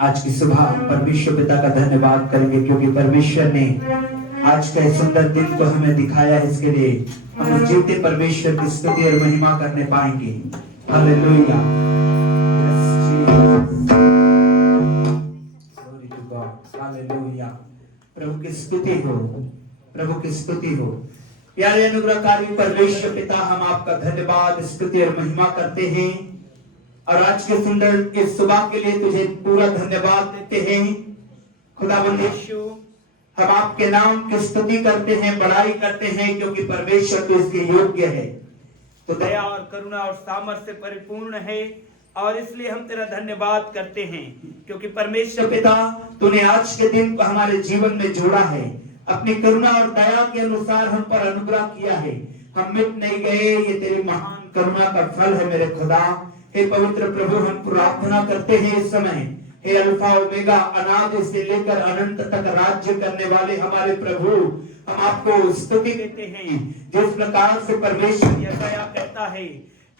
आज की सुबह परमेश्वर पिता का धन्यवाद करेंगे क्योंकि परमेश्वर ने आज का इस सुंदर दिन को हमें दिखाया है। इसके लिए हम उस जीवते परमेश्वर की स्तुति और महिमा करने पाएंगे। हालेलुया। Glory to God. हालेलुया। प्रभु की स्तुति हो, प्रभु की स्तुति हो। प्यारे अनुग्रहकारी परमेश्वर पिता, हम आपका धन्यवाद स्तुति और महिमा करते हैं और आज के सुंदर इस सुबह के लिए तुझे पूरा धन्यवाद देते हैं। खुदावंद यीशु, हम आपके नाम की स्तुति करते हैं, बड़ाई करते हैं क्योंकि परमेश्वर तो इसके योग्य है। तो दया और करुणा और सामर्थ्य से परिपूर्ण है और इसलिए हम तेरा धन्यवाद करते हैं क्योंकि परमेश्वर पिता तूने आज के दिन को हमारे जीवन में जोड़ा है। अपनी करुणा और दया के अनुसार हम पर अनुग्रह किया है। हम मिट नहीं गए, ये तेरी महान करुणा का फल है मेरे खुदा। हे पवित्र प्रभु, हम प्रार्थना करते हैं इस समय, हे अल्फा ओमेगा, अनादि से लेकर अनंत तक राज्य करने वाले हमारे प्रभु, हम आपको स्तुति देते हैं। जिस प्रकार से परमेश्वर यशायाह कहता है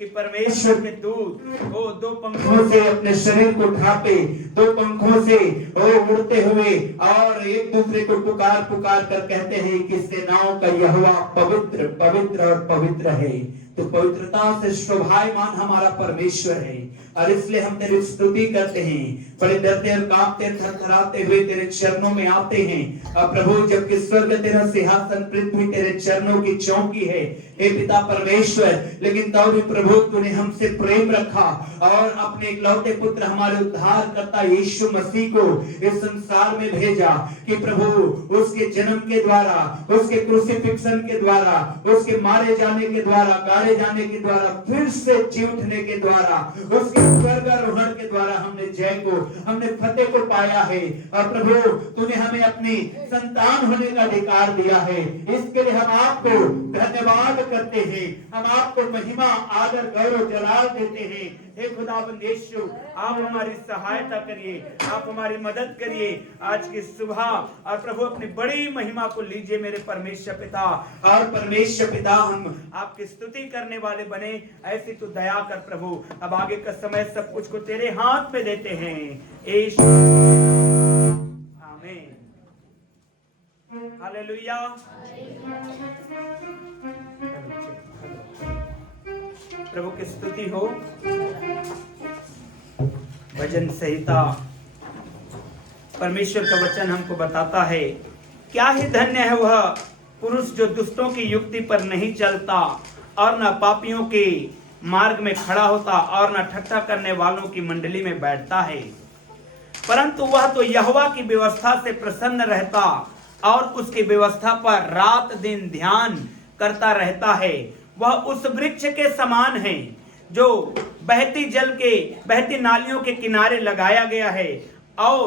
कि परमेश्वर के दूत वो दो पंखों से अपने शरीर को ढांपे, दो पंखों से वो उड़ते हुए और एक दूसरे को पुकार पुकार कर कहते हैं कि सेनाओं का यहोवा पवित्र पवित्र और पवित्र है। तो पवित्रता से शोभायमान हमारा परमेश्वर है और इसलिए हम तेरी स्तुति करते हैं। बड़े डरते और कांपते थरथराते हुए तेरे चरणों में आते हैं। और प्रभु, जबकि स्वर्ग तेरा सिंहासन, पृथ्वी तेरे चरणों की चौकी है, हे पिता परमेश्वर, लेकिन तो भी प्रभु तूने हमसे प्रेम रखा और अपने इकलौते पुत्र हमारे उद्धारकर्ता यीशु मसीह को इस संसार में भेजा कि प्रभु उसके जन्म के द्वारा, उसके क्रूसिफिक्शन के द्वारा, उसके मारे जाने के द्वारा, गाड़े जाने के द्वारा, फिर से जी उठने के द्वारा, उसके स्वर्गारोहण के द्वारा हमने जय को, हमने फतेह को पाया है। और प्रभु तूने हमें अपनी संतान होने का अधिकार दिया है। इसके लिए हम आपको धन्यवाद करते हैं, हम आपको महिमा, आदर, गौरव, जलाल देते हैं। हे खुदावंद यीशु, आप हमारी सहायता करिए, आप हमारी मदद करिए आज की सुबह। और प्रभु अपनी बड़ी महिमा को लीजिए मेरे परमेश्वर पिता। और परमेश्वर पिता, हम आपकी स्तुति करने वाले बने, ऐसी तू दया कर प्रभु। अब आगे का समय सब कुछ को तेरे हाथ में देते हैं। यीशु, आमीन। हालेलुया। प्रभु की स्तुति हो। भजन संहिता, परमेश्वर का वचन हमको बताता है, क्या ही धन्य है वह पुरुष जो दुष्टों की युक्ति पर नहीं चलता और न पापियों के मार्ग में खड़ा होता और न ठट्ठा करने वालों की मंडली में बैठता है, परंतु वह तो यहोवा की व्यवस्था से प्रसन्न रहता और उसकी व्यवस्था पर रात दिन ध्यान करता रहता है। वह उस वृक्ष के समान है जो बहती नालियों के किनारे लगाया गया है और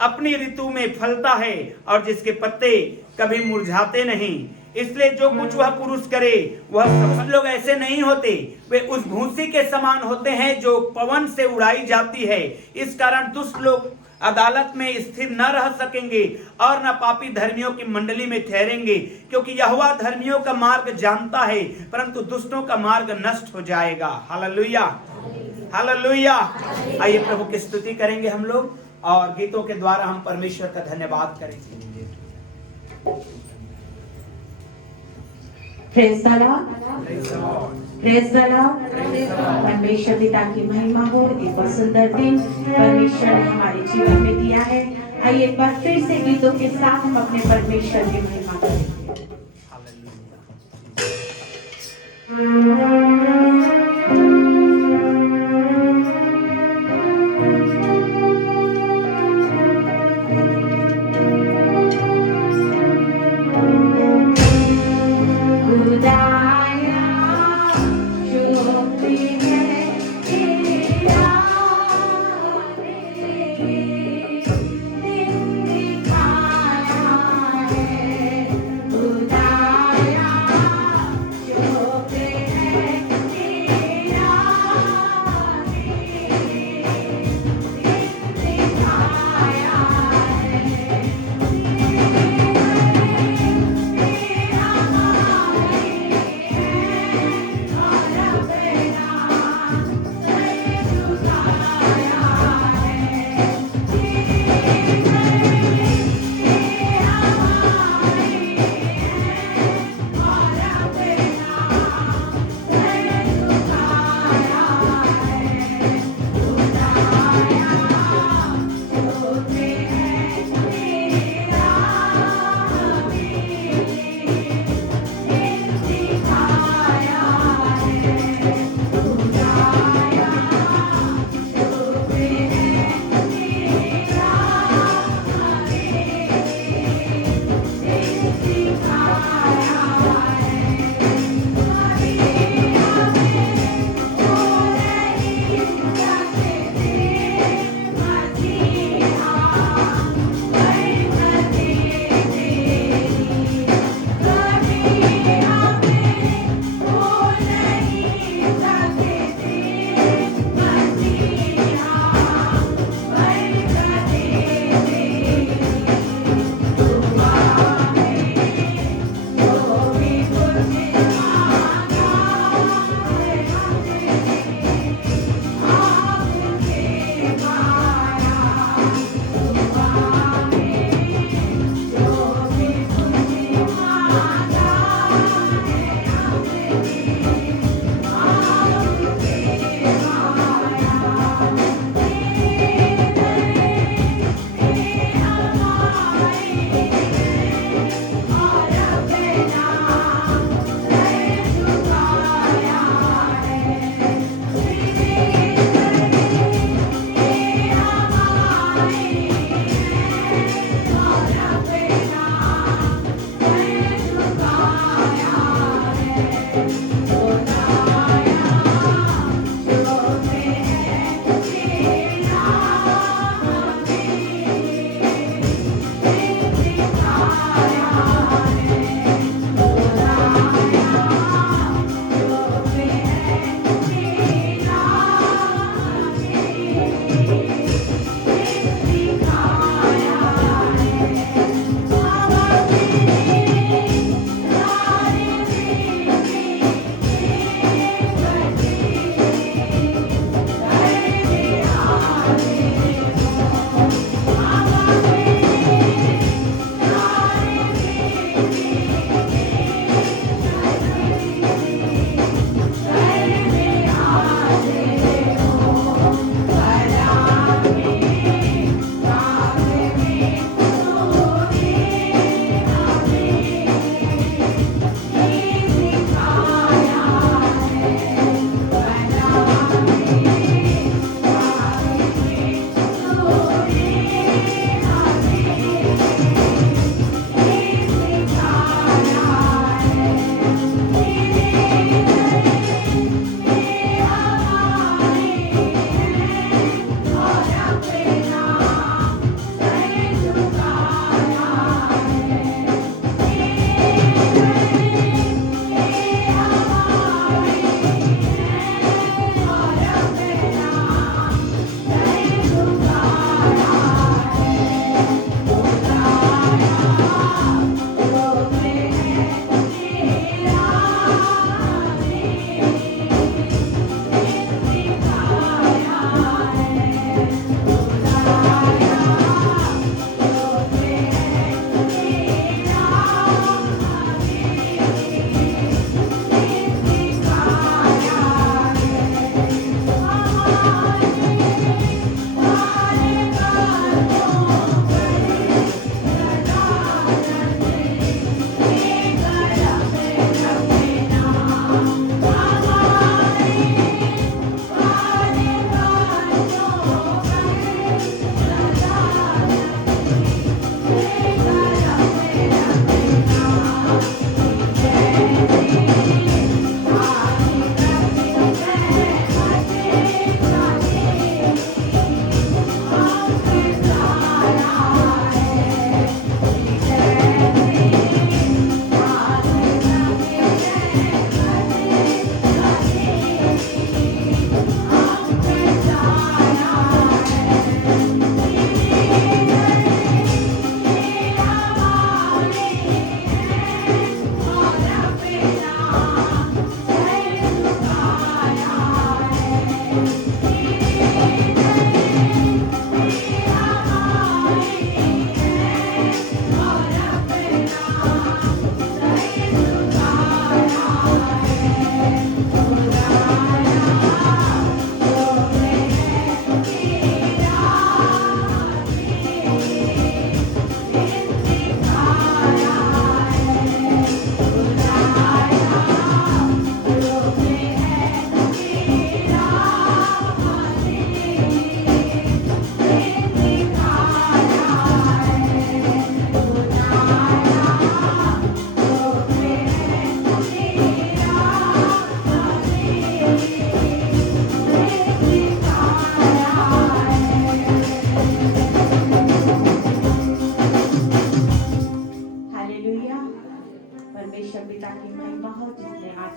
अपनी ऋतु में फलता है और जिसके पत्ते कभी मुरझाते नहीं। इसलिए जो कुछ वह पुरुष करे, वह सब लोग ऐसे नहीं होते, वे उस भूसी के समान होते हैं जो पवन से उड़ाई जाती है। इस कारण दुष्ट लोग अदालत में स्थिर न रह सकेंगे और न पापी धर्मियों की मंडली में ठहरेंगे, क्योंकि यहोवा धर्मियों का मार्ग जानता है परंतु दुष्टों का मार्ग नष्ट हो जाएगा। Hallelujah, hallelujah. आइए प्रभु की स्तुति करेंगे हम लोग और गीतों के द्वारा हम परमेश्वर का धन्यवाद करेंगे। Praise the Lord, praise the Lord. परमेश्वर पिता की महिमा हो। एक और सुंदर दिन परमेश्वर ने हमारे जीवन में दिया है। आइए एक बार फिर से गीतों के साथ हम अपने परमेश्वर की महिमा करेंगे। खुदाया जो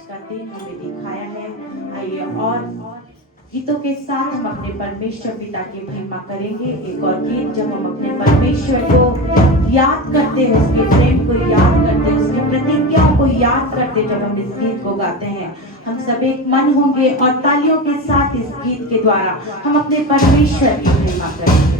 का दिन हमें दिखाया है। आइए और गीतों के साथ हम अपने परमेश्वर पिता की महिमा करेंगे। एक और गीत जब हम अपने परमेश्वर को याद करते हैं, उसके प्रेम को याद करते हैं, उसकी प्रतिज्ञाओं को याद करते हैं, जब हम इस गीत को गाते हैं हम सब एक मन होंगे और तालियों के साथ इस गीत के द्वारा हम अपने परमेश्वर की महिमा करेंगे।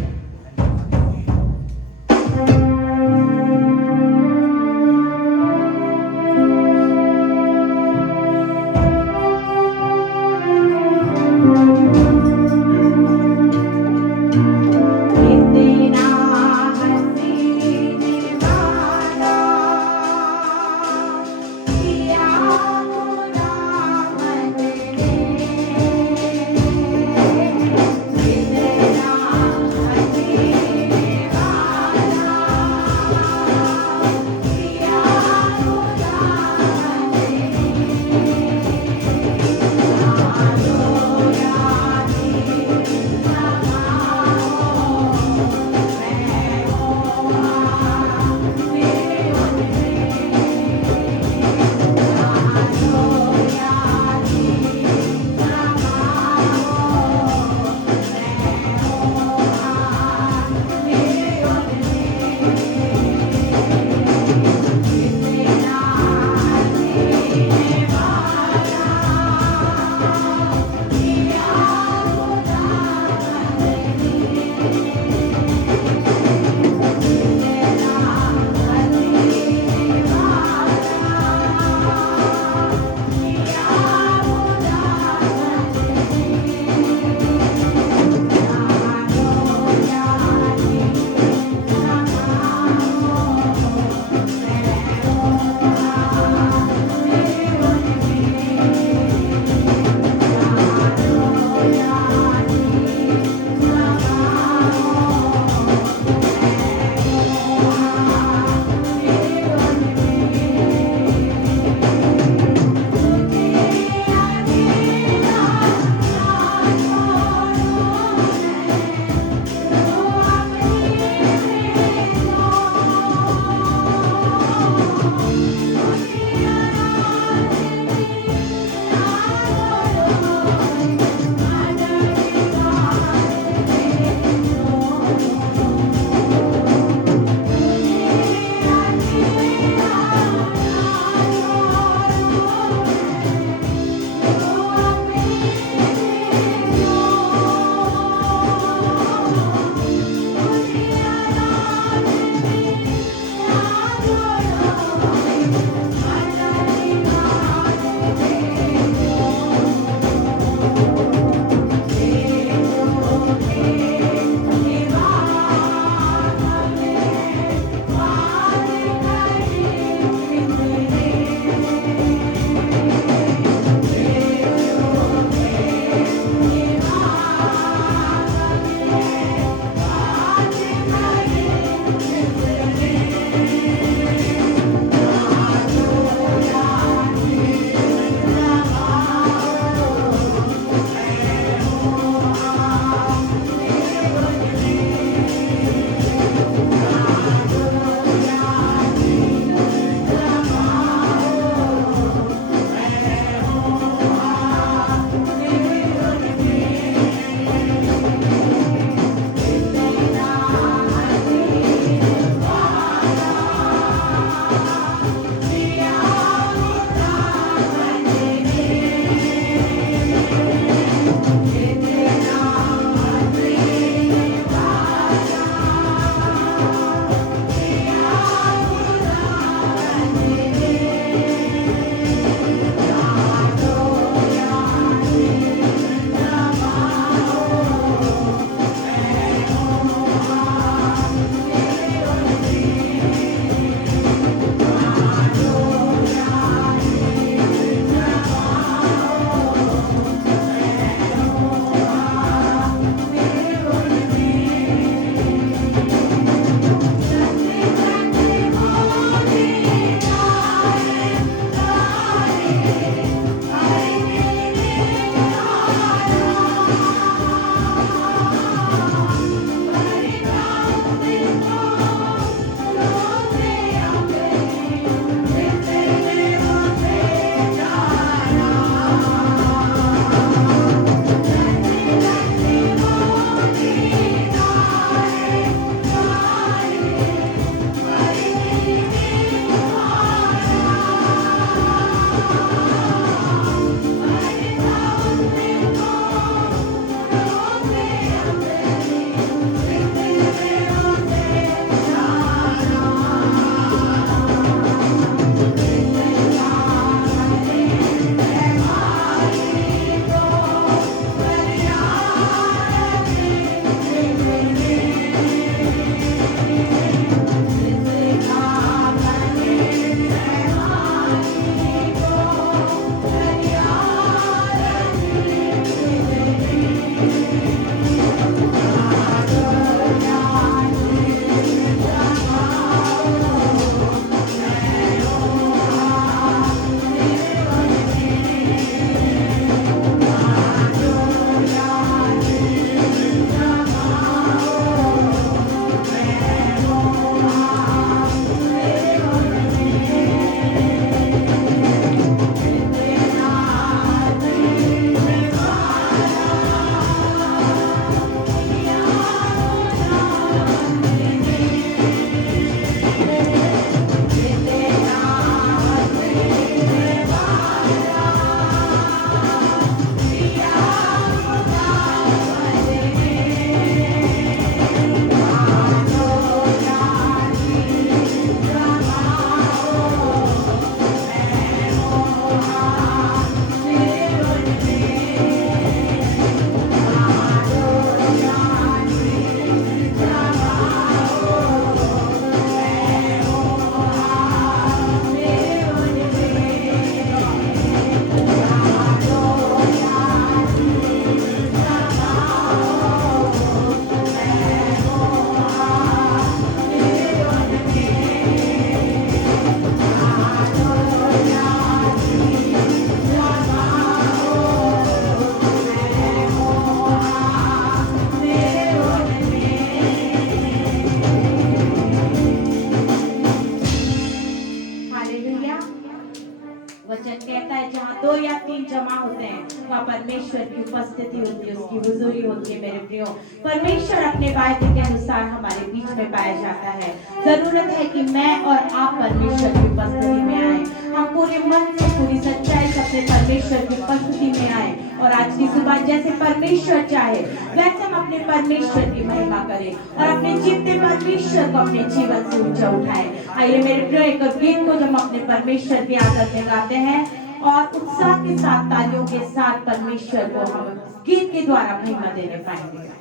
कहता है जहाँ 2 या 3 जमा होते हैं वहाँ परमेश्वर की उपस्थिति होती है, उसकी हुजूरी होती है। मेरे प्रियो, परमेश्वर अपने वायदे के अनुसार हमारे बीच में पाया जाता है। जरूरत है कि मैं और आप परमेश्वर की उपस्थिति में आए, हम पूरे मन से पूरी सच्चाई से अपने परमेश्वर की उपस्थिति में आए और आज की सुबह जैसे परमेश्वर चाहे वैसे हम अपने परमेश्वर की महिमा करें और अपने जीवते परमेश्वर को अपने जीवन से ऊंचा उठाएं। आइए मेरे प्रिय, एक गीत को जब हम अपने परमेश्वर की आदत में गाते हैं और उत्साह के साथ तालियों के साथ परमेश्वर को हम गीत के द्वारा महिमा देने पाएंगे।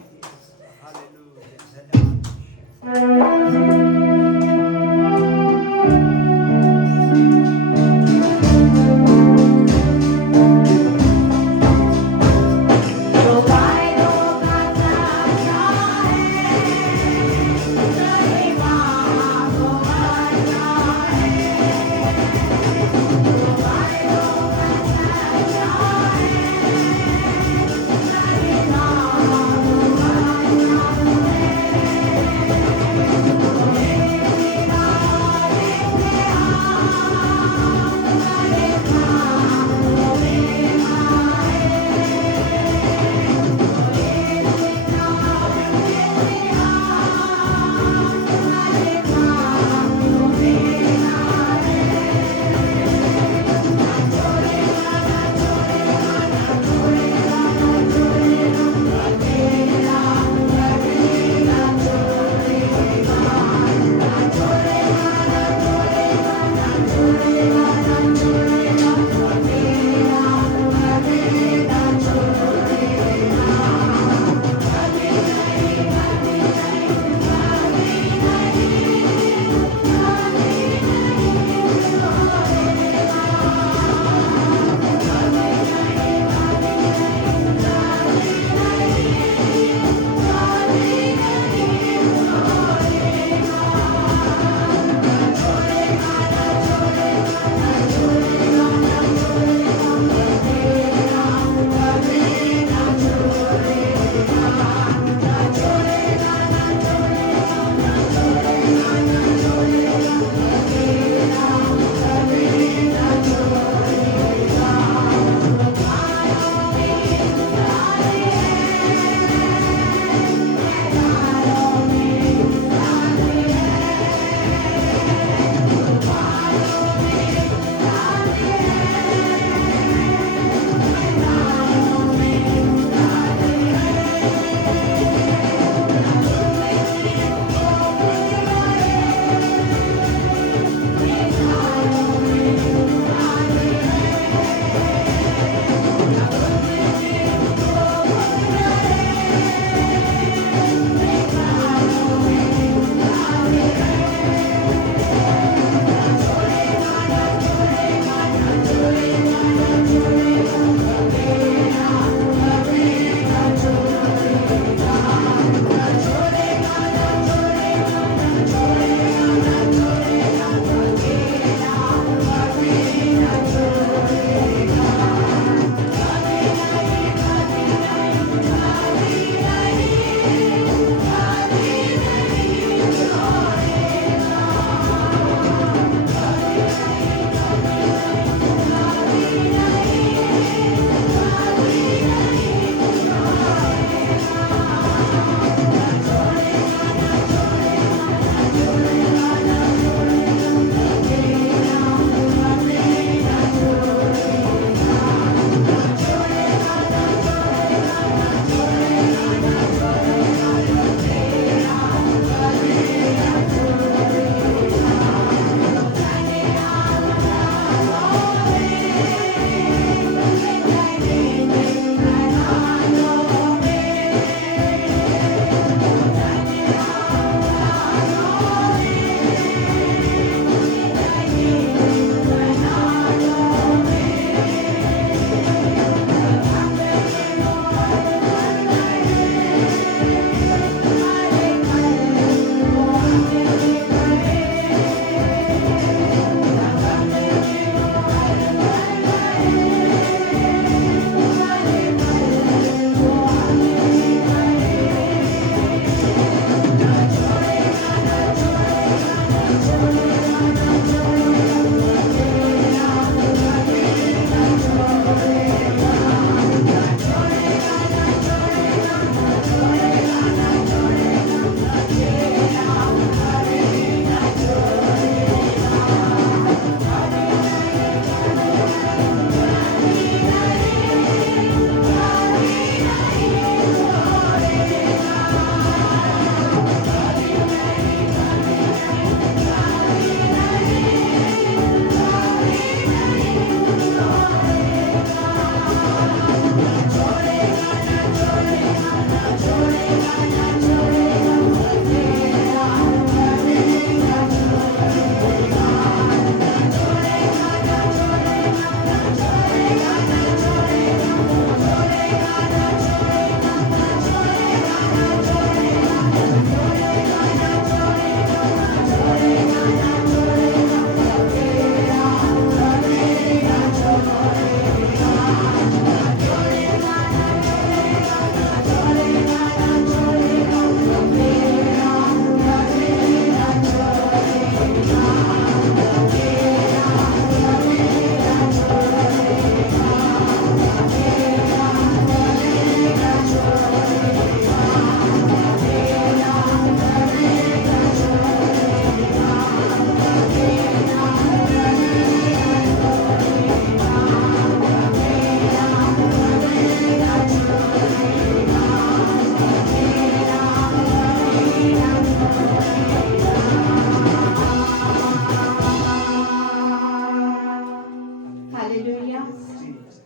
हालेलुया।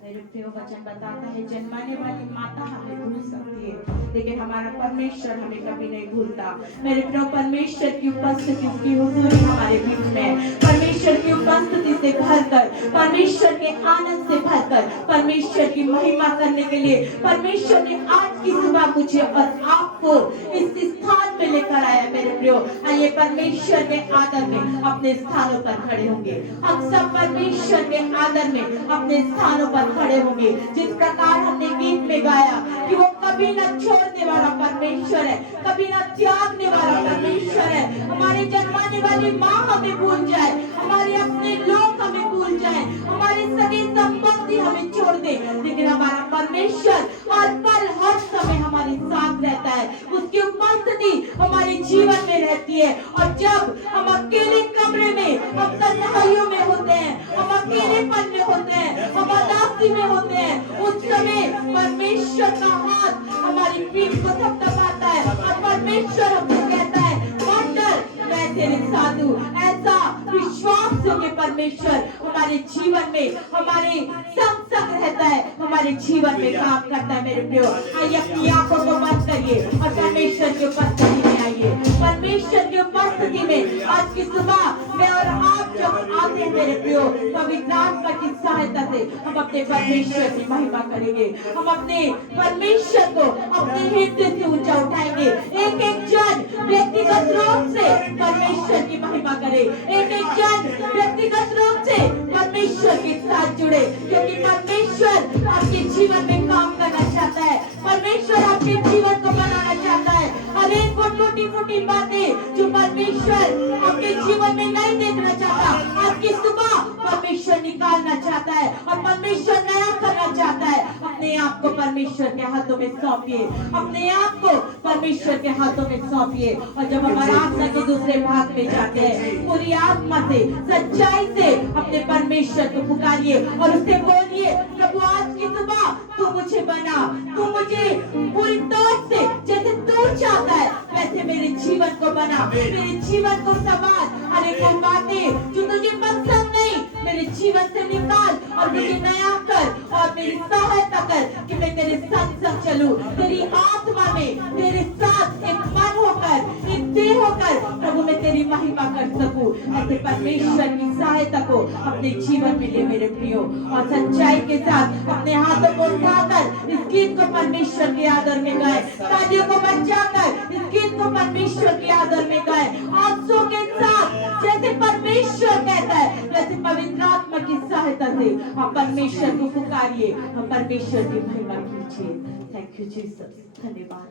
मेरे प्रिय वचन बताता है जन्माने वाली माता हमें भूल सकती है लेकिन हमारा परमेश्वर हमें कभी नहीं भूलता। मेरे प्रिय परमेश्वर की उपस्थिति की हुजूरी हमारे बीच में, परमेश्वर की उपस्थिति से भरकर, परमेश्वर के आनंद से भरकर, परमेश्वर की महिमा करने के लिए परमेश्वर ने आज की सुबह मुझे और आपको इस स्थान में लेकर आया। मेरे प्रियो आइए परमेश्वर के आदर में अपने स्थानों पर खड़े होंगे। हम सब परमेश्वर के आदर में अपने स्थानों पर खड़े होंगे। जिस प्रकार हमने गीत में गाया कि वो कभी न छोड़ने वाला परमेश्वर है, कभी न त्यागने वाला परमेश्वर है। हमारे जन्माने वाली माँ हमें भूल जाए, हमारे अपने लोग हमें भूल जाए, हमारे सगे संबंधी हमें छोड़ दे, लेकिन हमारा परमेश्वर हर पल हर समय हमारे साथ रहता है। उसकी उपस्थिति हमारे जीवन में रहती है। और जब हम अकेले कमरे में, हम तन्हाइयों में होते हैं, हम अकेलेपन में होते हैं, हम उदासी में होते हैं, उस समय परमेश्वर का हाथ हमारी पीठ को थपथपाता है और परमेश्वर हमको कहता है मत डर, मैं तेरे साथ हूं। ऐसा विश्वास होके परमेश्वर हमारे जीवन में हमारे संग संग रहता है, हमारे जीवन में काम करता है। मेरे प्रियो आइए अपनी आंखों को बंद करिए और परमेश्वर की उपस्थिति में आइए। परमेश्वर की उपस्थिति में आज की सुबह मैं और आप जब आते हैं मेरे प्रियो, पवित्र आत्मा की सहायता से हम अपने परमेश्वर की महिमा करेंगे। हम अपने परमेश्वर को अपने हृदय से ऊंचा उठाएंगे। एक एक जन व्यक्तिगत रूप से परमेश्वर की महिमा करे, एक एक जन व्यक्तिगत रूप से परमेश्वर के साथ जुड़े, क्योंकि परमेश्वर आपके जीवन में काम करना चाहता है। परमेश्वर आपके जीवन को बनाना चाहता है। हर एक वो टूटी फूटी बातें जो परमेश्वर आपके जीवन में नहीं देखना चाहता, आपकी सुबह परमेश्वर निकालना चाहता है और परमेश्वर नया करना चाहता है। अपने आप को परमेश्वर के हाथों में सौंपिए, अपने आप को परमेश्वर के हाथों में सौंपिए। और जब हम आराधना के दूसरे भाग में जाते हैं, पूरी आत्मा से, सच्चाई से अपने परमेश्वर को पुकारिए और उससे बोलिए प्रभु आज की सुबह तू मुझे बना, तू मुझे पूरी तौर से जैसे तू चाहता है वैसे मेरे जीवन को बना, मेरे जीवन को संभाल। अरे वो बातें जो तुझे पसंद नहीं मेरे जीवन से निकाल और मुझे नया कर और मेरी सहायता कर कि मैं तेरे संग संग चलूं, तेरी आत्मा में तेरे साथ एक मन होकर, एक देह होकर प्रभु मैं तेरी महिमा कर सकूं। ऐसे परमेश्वर की सहायता को अपने जीवन में ले मेरे प्रियो, और सच्चाई के साथ अपने हाथों को उठाकर इस गीत को परमेश्वर के आदर में गाए, तालियों को बजाकर इस गीत को परमेश्वर के आदर में गाए, आंसुओं के साथ जैसे परमेश्वर कहता है, वैसे पवित्र आत्मा की सहायता से आप परमेश्वर को पुकारिए और परमेश्वर की महिमा कीजिए। थैंक यू जीसस, धन्यवाद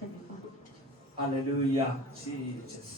धन्यवाद। Hallelujah, Jesus.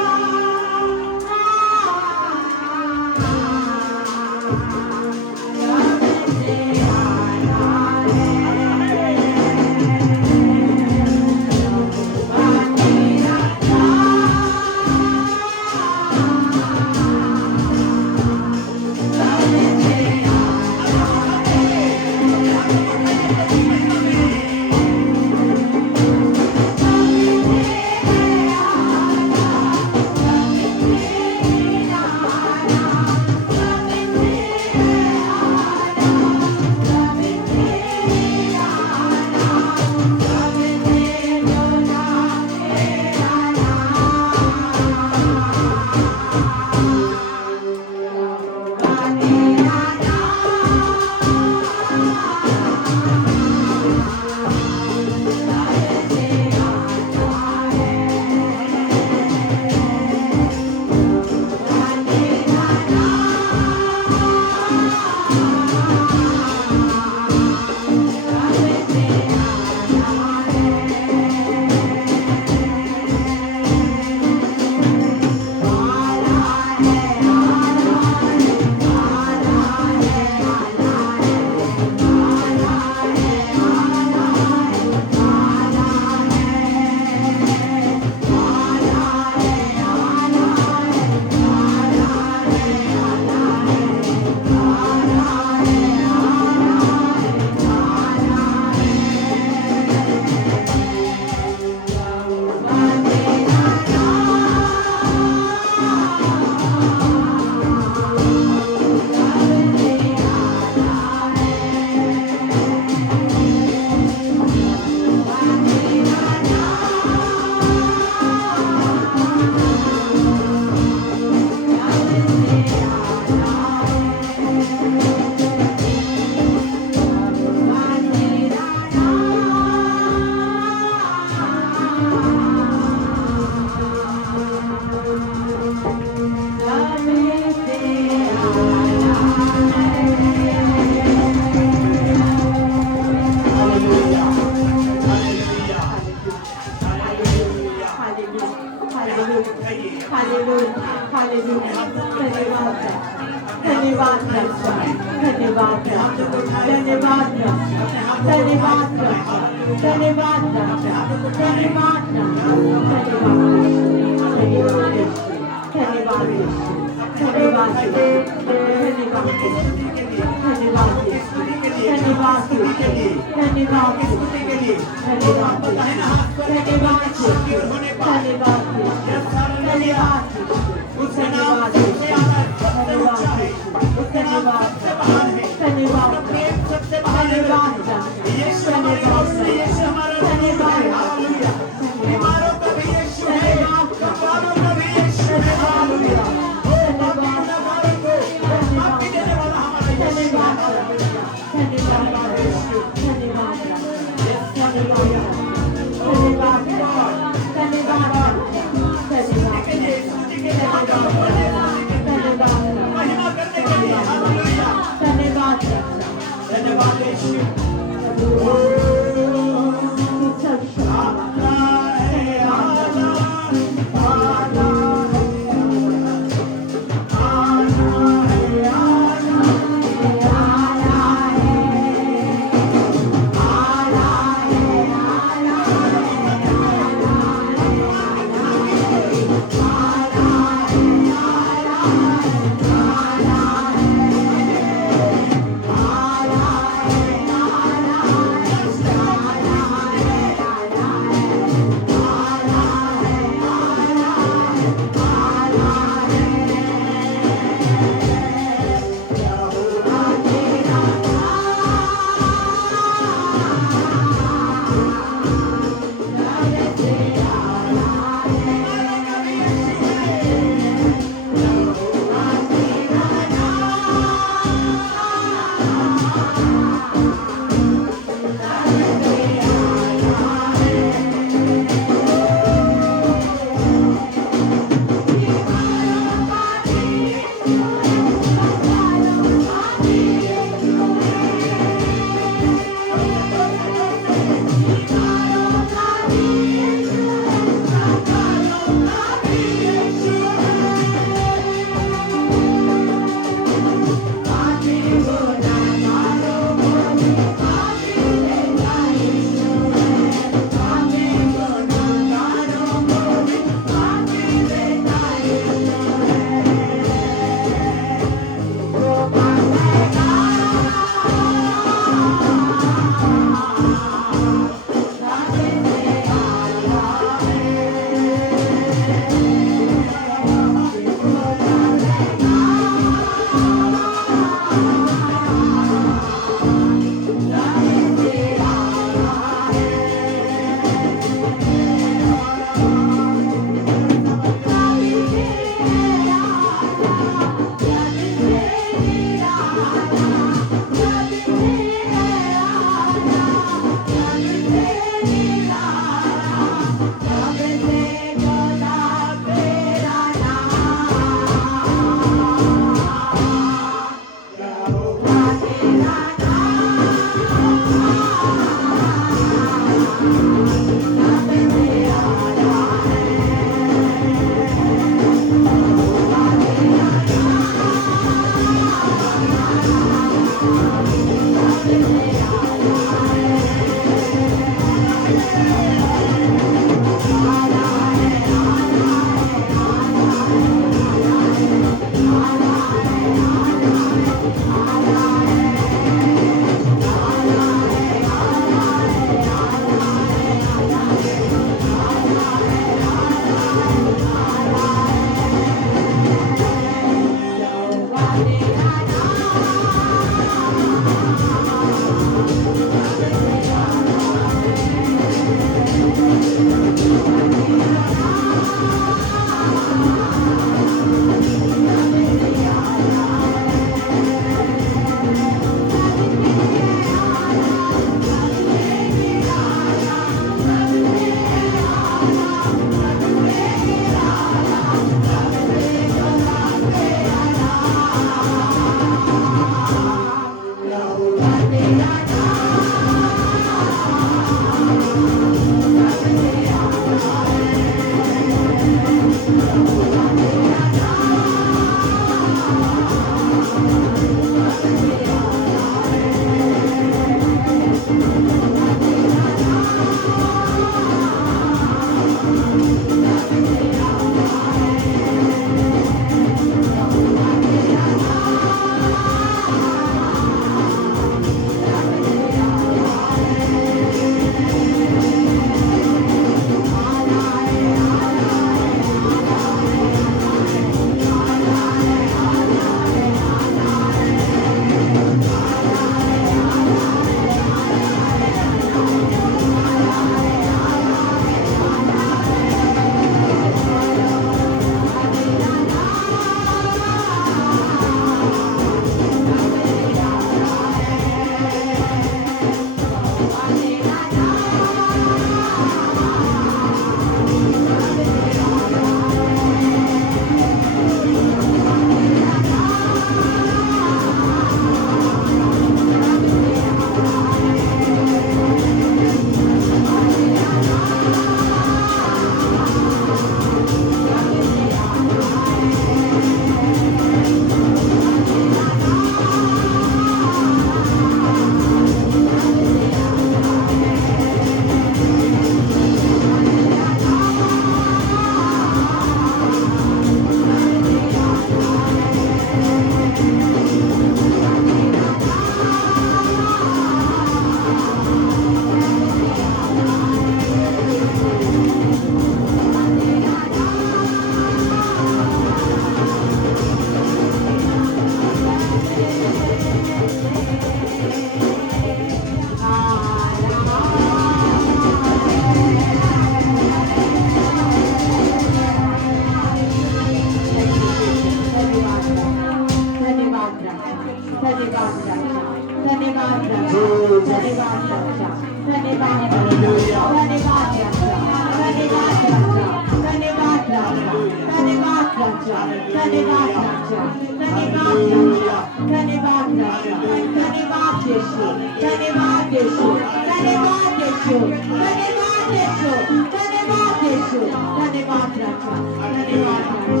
राजा, धन्यवाद राजा, धन्यवाद राजा, धन्यवाद राजा, धन्यवाद यीशु, धन्यवाद यीशु, धन्यवाद यीशु, धन्यवाद यीशु, धन्यवाद यीशु, धन्यवाद राजा, धन्यवाद राजा,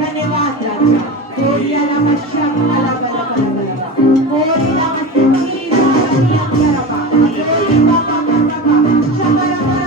धन्यवाद राजा। कोई अलावा शब्द अलावा अलावा कोई अलावा सिद्धि अलावा कोई बाबा बाबा शब्द अलावा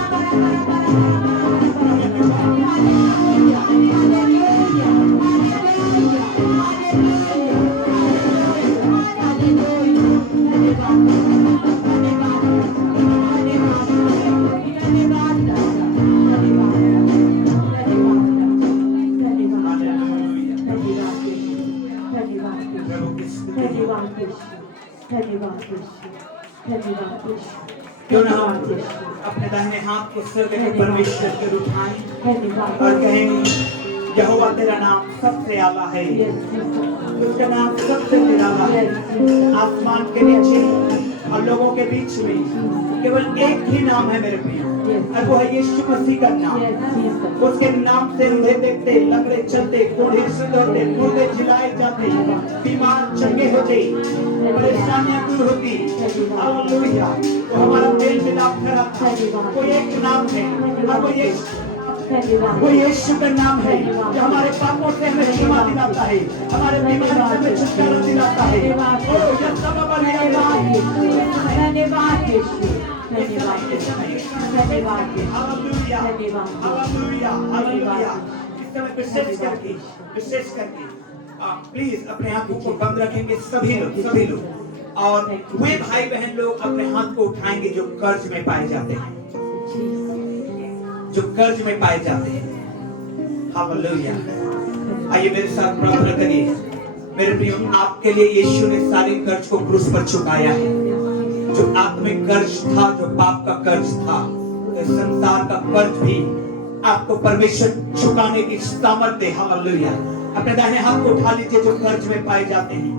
क्यों ना हम अपने दाहिने हाथ को सिर के परमेश्वर के उठाएं और कहें यहोवा तेरा नाम सबसे आला है, उसका नाम सबसे निराला है। आसमान के नीचे और लोगों के बीच में केवल एक ही नाम है मेरे प्रिय, और वो है यीशु मसीह का नाम। उसके नाम से अंधे देखते, लंगड़े चलते, कोढ़े शुद्ध होते, मुर्दे जिलाए जाते, बीमार चंगे होते, परेशानियां दूर होती। हालेलुया। वो हमारा मेल मिलाप कराता है। वो एक नाम है और वो यीशु का नाम है जो हमारे पापों से हमें क्षमा दिलाता है, हमारे बीमारी से हमें छुटकारा दिलाता है। ओ यह सब हमारे धन्यवाद यीशु, धन्यवाद धन्यवाद हालेलुया हालेलुया हालेलुया। इस समय विशेष करके प्लीज अपने हाथों को बंद रखेंगे सभी लोग और वे भाई बहन लोग अपने हाथ को उठाएंगे जो कर्ज में पाए जाते हैं, जो कर्ज में पाए जाते हैं। हालेलुया। आइए मेरे साथ प्रार्थना करिए। मेरे प्रियो, आपके लिए यीशु ने सारे कर्ज को क्रूस पर चुकाया है। जो आत्मिक कर्ज था, जो पाप का कर्ज था, तो संसार का कर्ज भी आपको परमेश्वर चुकाने की सामर्थ्य। हालेलुया। अपने दाहिने हाथ को उठा लीजिए जो कर्ज में पाए जाते हैं।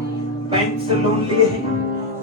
बैंक से लोन लिए हैं,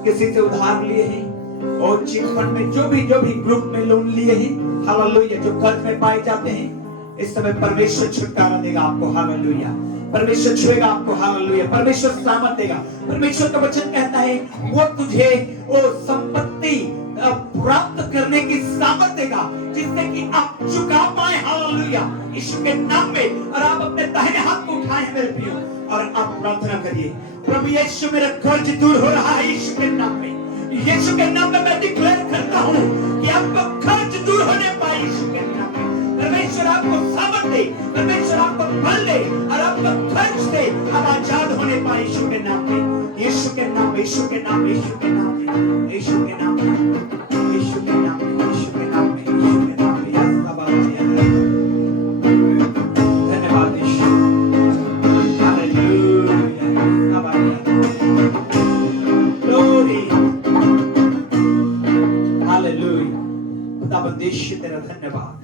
किसी से उधार लिए हैं, और चिट फंड में जो भी ग्रुप में लोन लिए हैं। हालेलुया। जो कर्ज में पाए जाते हैं, इस समय परमेश्वर छुटकारा देगा आपको। हालेलुया। परमेश्वर छुएगा आपको। हालेलुया। परमेश्वर सामर्थ देगा। परमेश्वर का वचन कहता है वो तुझे वो संपत्ति प्राप्त करने की सामर्थ देगा जिससे कि आप चुका पाए। हालेलुया। यीशु के नाम में। और आप अपने दाहिने हाथ को उठाए हैं मेरे प्रियो, और आप प्रार्थना करिए, प्रभु यीशु मेरा कर्ज दूर हो रहा है यीशु के नाम में। यीशु के नाम में मैं डिक्लेयर करता हूँ कि आपका कर्ज दूर होने पाए यीशु के नाम में। परमेश्वर आपको सामर्थ दे, परमेश्वर आपको बल दे, और आपका कर्ज से आप आजाद होने पाए यीशु के नाम में। यीशु के नाम, यीशु के नाम, यीशु के नाम में, यीशु के नाम में, यीशु के नाम में, यीशु के नाम में, यीशु के नाम में। धन्यवाद यीशु। परमेश्वर तेरा धन्यवाद।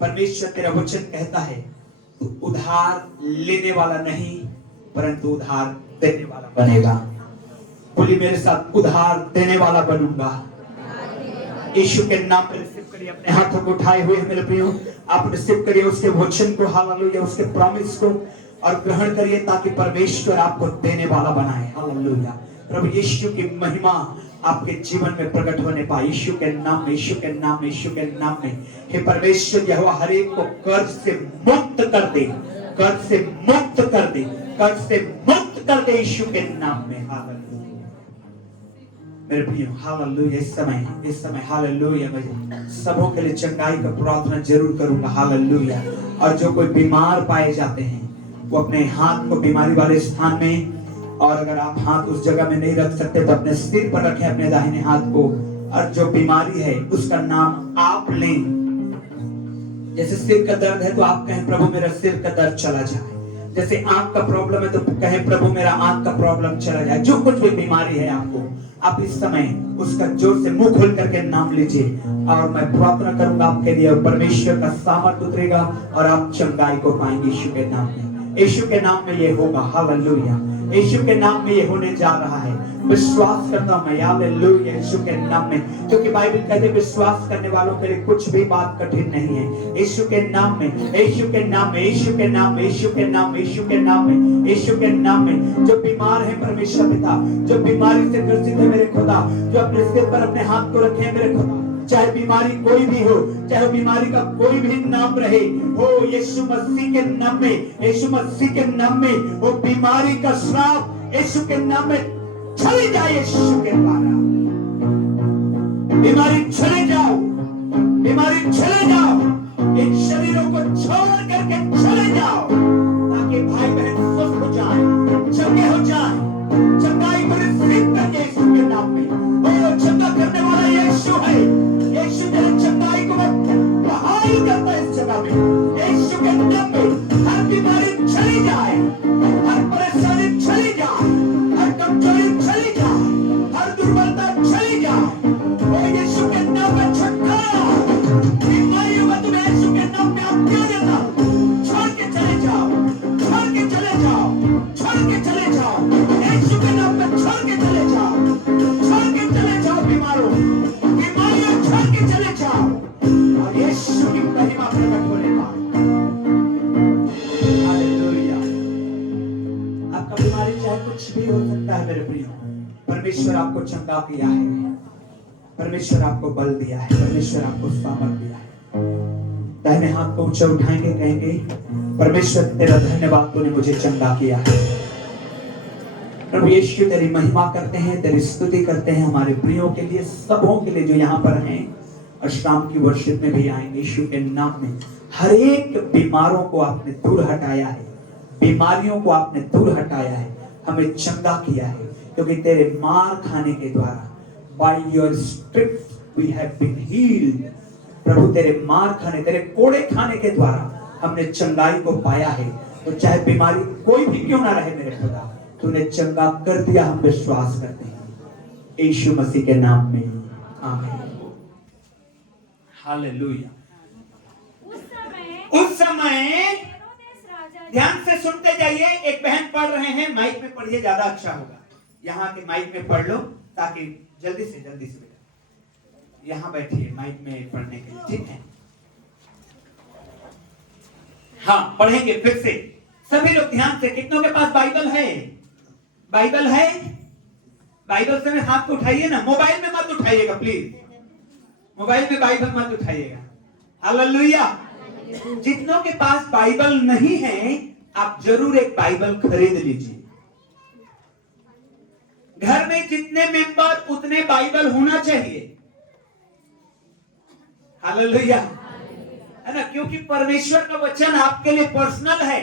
परमेश्वर तेरा वचन कहता है तू उधार लेने वाला नहीं परंतु उधार देने वाला बनेगा। बोलिए मेरे साथ, उधार देने वाला बनूंगा। यीशु के नाम पर रिसीव करिए। अपने हाथों को उठाए हुए मेरे प्रियो, आप रिसीव करिए उसके वचन को। हालेलुया। उसके प्रॉमिस को और ग्रहण करिए ताकि परमेश्वर आपको देने वाला बनाए। हालेलुया। प्रभु यीशु की महिमा आपके जीवन में प्रकट होने पाए यीशु के नाम में, यीशु के नाम में, यीशु के नाम में। हे परमेश्वर यहोवा हर एक को कर्ज से मुक्त कर दे, कर्ज से मुक्त कर दे, कर्ज से मुक्त कर दे यीशु के नाम में। हालेलुया। मेरे प्रियो, हालेलुया। इस समय हालेलुया मैं सबों के लिए चंगाई का प्रार्थना जरूर करूंगा। हालेलुया। और जो कोई बीमार पाए जाते हैं वो अपने हाथ को बीमारी वाले स्थान में, और अगर आप हाथ उस जगह में नहीं रख सकते तो अपने सिर पर रखें अपने दाहिने हाथ को, और जो बीमारी है उसका नाम आप लें। जैसे सिर का दर्द है तो आप कहें प्रभु मेरा सिर का दर्द चला जाए। जैसे आंख का प्रॉब्लम है तो कहें प्रभु मेरा आंख का प्रॉब्लम चला जाए। जो कुछ भी बीमारी है आपको, आप इस समय उसका जोर से मुंह खोल करके नाम लीजिए, और मैं प्रार्थना करूंगा आपके लिए। परमेश्वर का सामर्थ उतरेगा और आप चंगाई को पाएंगे यीशु के नाम में। यीशु के नाम में ये होगा। हालेलुया। यीशु के नाम में ये होने जा रहा है। विश्वास करता हूं मैं, हालेलुया, यीशु के नाम में, क्योंकि बाइबल कहते हैं विश्वास करने वालों के लिए कुछ भी बात कठिन नहीं है। यीशु के नाम में, यीशु के नाम में, यीशु के नाम में, यीशु के नाम में, यीशु के नाम में, यीशु के नाम में, जो बीमार है परमेश्वर पिता, जो बीमारी से ग्रसित है मेरे खुदा, जो अपने सिर पर अपने हाथ को रखे हैं मेरे खुदा, चाहे बीमारी कोई भी हो, चाहे बीमारी का कोई भी नाम रहे हो, यीशु मसीह के नाम में, यीशु मसीह के नाम में वो बीमारी का श्राप यीशु के नाम में चले जाए। यीशु के द्वारा बीमारी चले जाओ, बीमारी चले जाओ, इन शरीरों को छोड़ करके चले जाओ, ताकि भाई बहन स्वस्थ हो जाए, चंगे हो जाए, चंगाई को रिसीव करके यीशु के नाम में। वो चंगा करने वाला यीशु है। यीशु तेरे चंगाई को बहाल करता है इस जगह में, यीशु के नाम में। हर बीमारी चली जाए, हर परेशानी चली जाए, हर कमजोरी चली जाए, हर दुर्बलता चली जाए। ओ यीशु के नाम में छुटकारा, बीमारियों में तुम्हें यीशु के नाम में आप क्या देता, छोड़ के चले जाओ, छोड़ के चले जाओ, छोड़ के चले जाओ, यीशु के नाम में छोड़ के चले जाओ, छोड़ के चले जाओ, बीमारों बीमारियों छोड़ के चले जाओ, और यीशु की महिमा प्रकट होने पाए। हालेलुया। आपका बीमारी चाहे कुछ भी हो सकता है मेरे प्रियो, परमेश्वर आपको चंगा किया है, परमेश्वर आपको बल दिया है, परमेश्वर आपको सामर्थ दिया है। दाहिने हाथ को ऊंचा उठाएंगे, कहेंगे परमेश्वर तेरा धन्यवाद, तूने मुझे चंगा किया है। प्रभु यीशु तेरी महिमा करते हैं, तेरी स्तुति करते हैं हमारे प्रियों के लिए, सबों के लिए जो यहाँ पर हैं और शाम की वर्शिप में भी आएंगे। यीशु के नाम में हर एक बीमारों को आपने दूर हटाया है, बीमारियों को आपने दूर हटाया है, हमें चंगा किया है, क्योंकि तेरे मार खाने के द्वारा by your stripes we have been healed। प्रभु तेरे मार खाने, तेरे कोड़े खाने के द्वारा हमने चंगाई को पाया है। तो चाहे बीमारी कोई भी क्यों ना रहे मेरे खुदा, तूने चंगा कर दिया, हम विश्वास करते हैं यीशु मसीह के नाम में, आमीन। हालेलुया। उस समय ध्यान से सुनते जाइए, एक बहन पढ़ रहे हैं, माइक में पढ़िए, ज्यादा अच्छा होगा। यहाँ के माइक में पढ़ लो, ताकि जल्दी से बेटा यहाँ बैठिए माइक में पढ़ने के लिए, ठीक है? हाँ, पढ़ेंगे फिर से सभी लोग ध्यान से। कितनों के पास बाइबल है? बाइबल है? बाइबल से हाथ को उठाइए ना, मोबाइल में मत उठाइएगा प्लीज, मोबाइल में बाइबल मत उठाइएगा। हालेलुया। जितनों के पास बाइबल नहीं है, आप जरूर एक बाइबल खरीद लीजिए। घर में जितने मेंबर उतने बाइबल होना चाहिए। हालेलुया, है ना? क्योंकि परमेश्वर का वचन आपके लिए पर्सनल है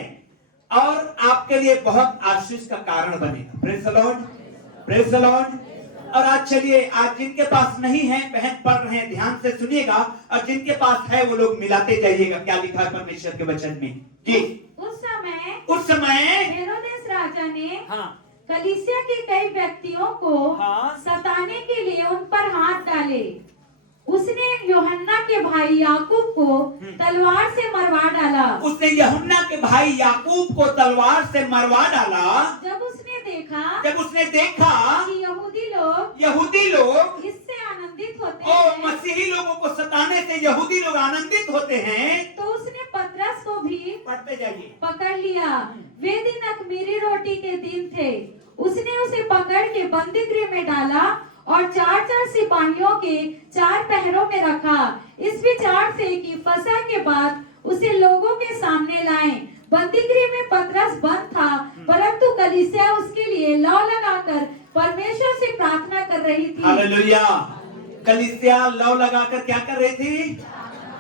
और आपके लिए बहुत आशीष का कारण बनेगा। Praise the Lord, praise the Lord. और आज चलिए, आज जिनके पास नहीं है, बहन पढ़ रहे हैं, ध्यान से सुनिएगा, और जिनके पास है वो लोग मिलाते जाइएगा क्या लिखा है परमेश्वर के वचन में। जी। उस समय हेरोदेस राजा ने हाँ कलीसिया के कई व्यक्तियों को हाँ सताने के लिए उन पर हाथ डाले। उसने यूहन्ना के भाई याकूब को तलवार से मरवा डाला। उसने यूहन्ना के भाई याकूब को तलवार से मरवा डाला। जब उसने देखा कि यहूदी लोग इससे आनंदित होते और हैं, मसीही लोगों को सताने से यहूदी लोग आनंदित होते हैं, तो उसने पतरस को भी पढ़ते जाइए पकड़ लिया। वे दिन अख़मीरी रोटी के दिन थे। उसने उसे पकड़ के बंदी गृह में डाला और 4-4 सिपाहियों के 4 पहरों में रखा, इस विचार से कि फसह के बाद उसे लोगों के सामने लाएं। बंदी गृह में पतरस बंद था, परंतु कलीसिया उसके लिए लौ लगाकर परमेश्वर से प्रार्थना कर रही थी। हालेलुया। कलीसिया लौ लगाकर क्या कर रही थी?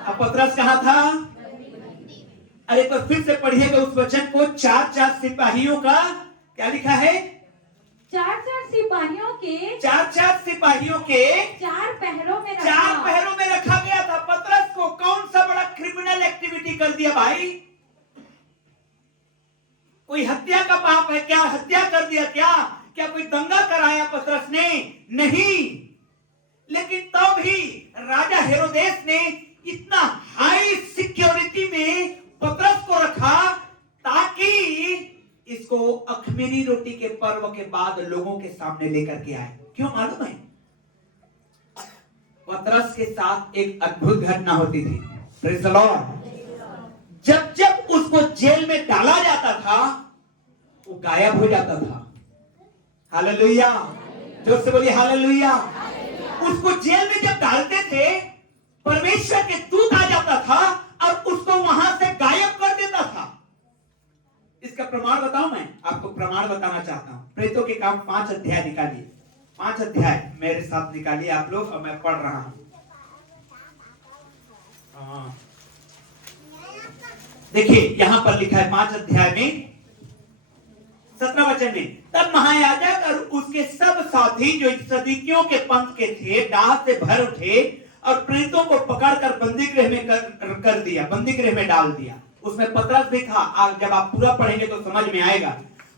अब पतरस कहाँ था? अरे तो फिर से पढ़िएगा उस वचन को। 4-4 सिपाहियों का क्या लिखा है? 4-4 सिपाहियों के 4-4 सिपाहियों के 4 पहरों में रखा। 4 पहरों में रखा गया था। पतरस को कौन सा बड़ा क्रिमिनल एक्टिविटी कर दिया भाई? कोई हत्या का पाप है क्या? हत्या कर दिया क्या? क्या कोई दंगा कराया पतरस ने? नहीं। लेकिन तो भी राजा हेरोदेस ने इतना हाई सिक्योरिटी में पतरस को रखा ताकि इसको अख़मीरी रोटी के पर्व के बाद लोगों के सामने लेकर के आए। क्यों मालूम है? पतरस के साथ एक अद्भुत घटना होती थी। Praise the Lord. जब जब उसको जेल में डाला जाता था वो गायब हो जाता था। हालेलुया, जोर से बोलिए हालेलुया। उसको जेल में जब डालते थे परमेश्वर के दूत आ जाता था और उसको वहां से गायब कर देता था। इसका प्रमाण बताऊं? मैं आपको प्रमाण बताना चाहता हूं। प्रेरितों के काम 5 अध्याय निकालिए, 5 अध्याय मेरे साथ निकालिए आप लोग, और मैं पढ़ रहा हूं। देखिए यहां पर लिखा है 5 अध्याय में 17 वचन में, तब महायाजक और उसके सब साथी जो सदूकियों के पंथ के थे डाह से भर उठे और प्रेरितों को पकड़कर बंदी गृह में कर दिया, बंदी गृह में डाल दिया। उसमें पतरस भी था। आज जब आप पूरा पढ़ेंगे तो समझ में आएगा।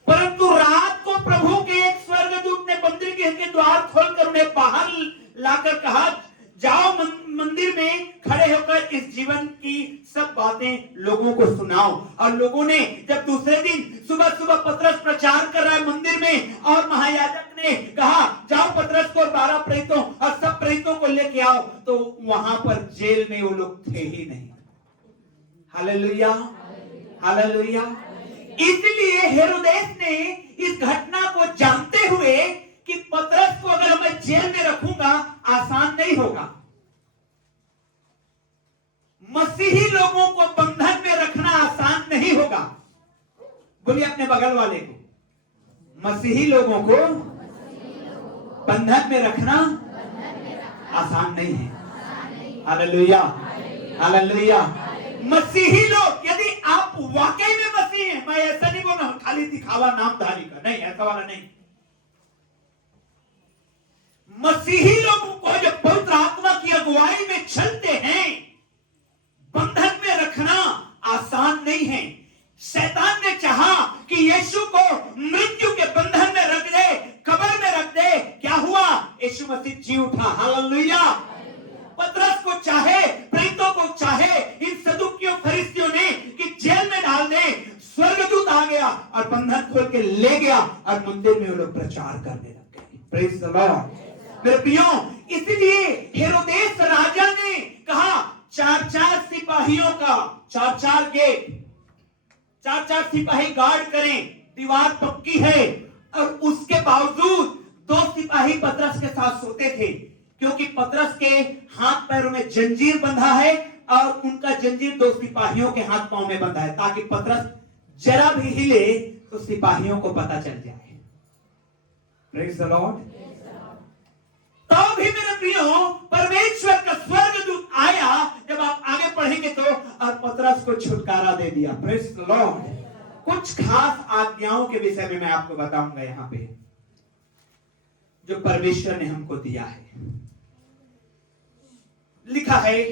परंतु रात को प्रभु के एक स्वर्गदूत ने बंदी गृह के द्वार खोलकर उन्हें बाहर लाकर कहा, जाओ मंदिर में खड़े होकर इस जीवन की सब बातें लोगों को सुनाओ। और लोगों ने जब दूसरे दिन सुबह सुबह पतरस प्रचार कर रहा है मंदिर में, और महायाजक ने कहा जाओ पतरस को 12 प्रेरितों और सब प्रेरितों को लेके आओ, तो वहां पर जेल में वो लोग थे ही नहीं। Hallelujah, hallelujah. इसलिए हेरोदेस ने इस घटना को जानते हुए कि पतरस को अगर मैं जेल में रखूंगा आसान नहीं होगा। मसीही लोगों को बंधन में रखना आसान नहीं होगा। बोलिए अपने बगल वाले को, मसीही लोगों को बंधन में रखना आसान नहीं है। Hallelujah, hallelujah. मसीही लोग, यदि आप वाकई में मसीही हैं, मैं ऐसा नहीं बोल रहा हूं खाली दिखावा नामधारी का, नहीं, ऐसा वाला नहीं। मसीही लोगों को जो पवित्र आत्मा की अगुवाई में चलते हैं, बंधन में रखना आसान नहीं है। शैतान ने चाहा कि यीशु को मृत्यु के बंधन में रख दे, कब्र में रख दे। क्या हुआ? यीशु मसीह जी उठा। हालेलुया। पतरस को चाहे, प्रेरितों को चाहे, इन सदूकियों फरीसियों ने कि जेल में डाल दे, स्वर्गदूत आ गया और बंधन खोल के ले गया और मंदिर में वो लोग प्रचार करने लग गए। Praise the Lord. मेरे प्रियो, इसलिए हेरोदेस राजा ने कहा 4-4 सिपाहियों का 4-4 गेट, 4-4 सिपाही गार्ड करें, दीवार पक्की है। और उसके बावजूद 2 सिपाही पतरस के साथ सोते थे, क्योंकि पतरस के हाथ पैरों में जंजीर बंधा है और उनका जंजीर 2 सिपाहियों के हाथ पांव में बंधा है, ताकि पतरस जरा भी हिले तो सिपाहियों को पता चल जाए। Praise the Lord. तो भी मेरे प्रियो, परमेश्वर का स्वर्गदूत आया, जब आप आगे पढ़ेंगे तो, और पतरस को छुटकारा दे दिया। Praise the Lord. कुछ खास आज्ञाओं के विषय में मैं आपको बताऊंगा यहां पे, जो परमेश्वर ने हमको दिया है। लिखा है,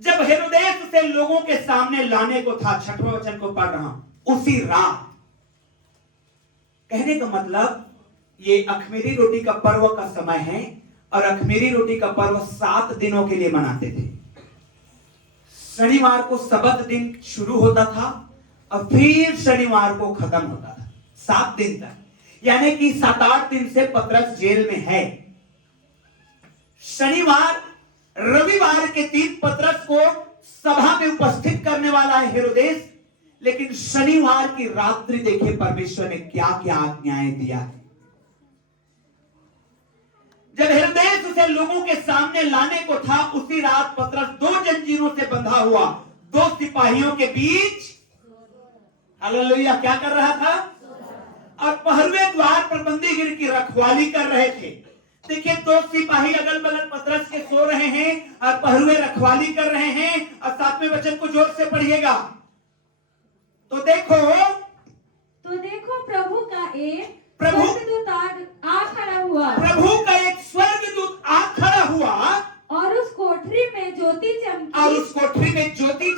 जब हेरोदेस उसे लोगों के सामने लाने को था, 6वें वचन को पढ़ रहा हूं, उसी रात। कहने का मतलब ये अख़मीरी रोटी का पर्व का समय है, और अख़मीरी रोटी का पर्व 7 दिनों के लिए मनाते थे। शनिवार को सबत दिन शुरू होता था और फिर शनिवार को खत्म होता था, 7 दिन तक। यानी कि 7-8 दिन से पतरस जेल में है। शनिवार रविवार के दिन पतरस को सभा में उपस्थित करने वाला है हेरोदेस, लेकिन शनिवार की रात्रि देखिए परमेश्वर ने क्या क्या आज्ञाएं दिया है। जब हेरोदेस उसे लोगों के सामने लाने को था, उसी रात पतरस 2 जंजीरों से बंधा हुआ 2 सिपाहियों के बीच, हालेलुया, क्या कर रहा था? और पहरवे द्वार पर बंदी गृह की रखवाली कर रहे थे। देखिए 2 सिपाही अगल बगल पतरस के सो रहे हैं और पहरुए रखवाली कर रहे हैं। और 7वें वचन को जोर से पढ़िएगा। तो देखो प्रभु का एक प्रभु स्वर्गदूत आ खड़ा हुआ, प्रभु का एक स्वर्गदूत आ खड़ा हुआ, और उस कोठरी में ज्योति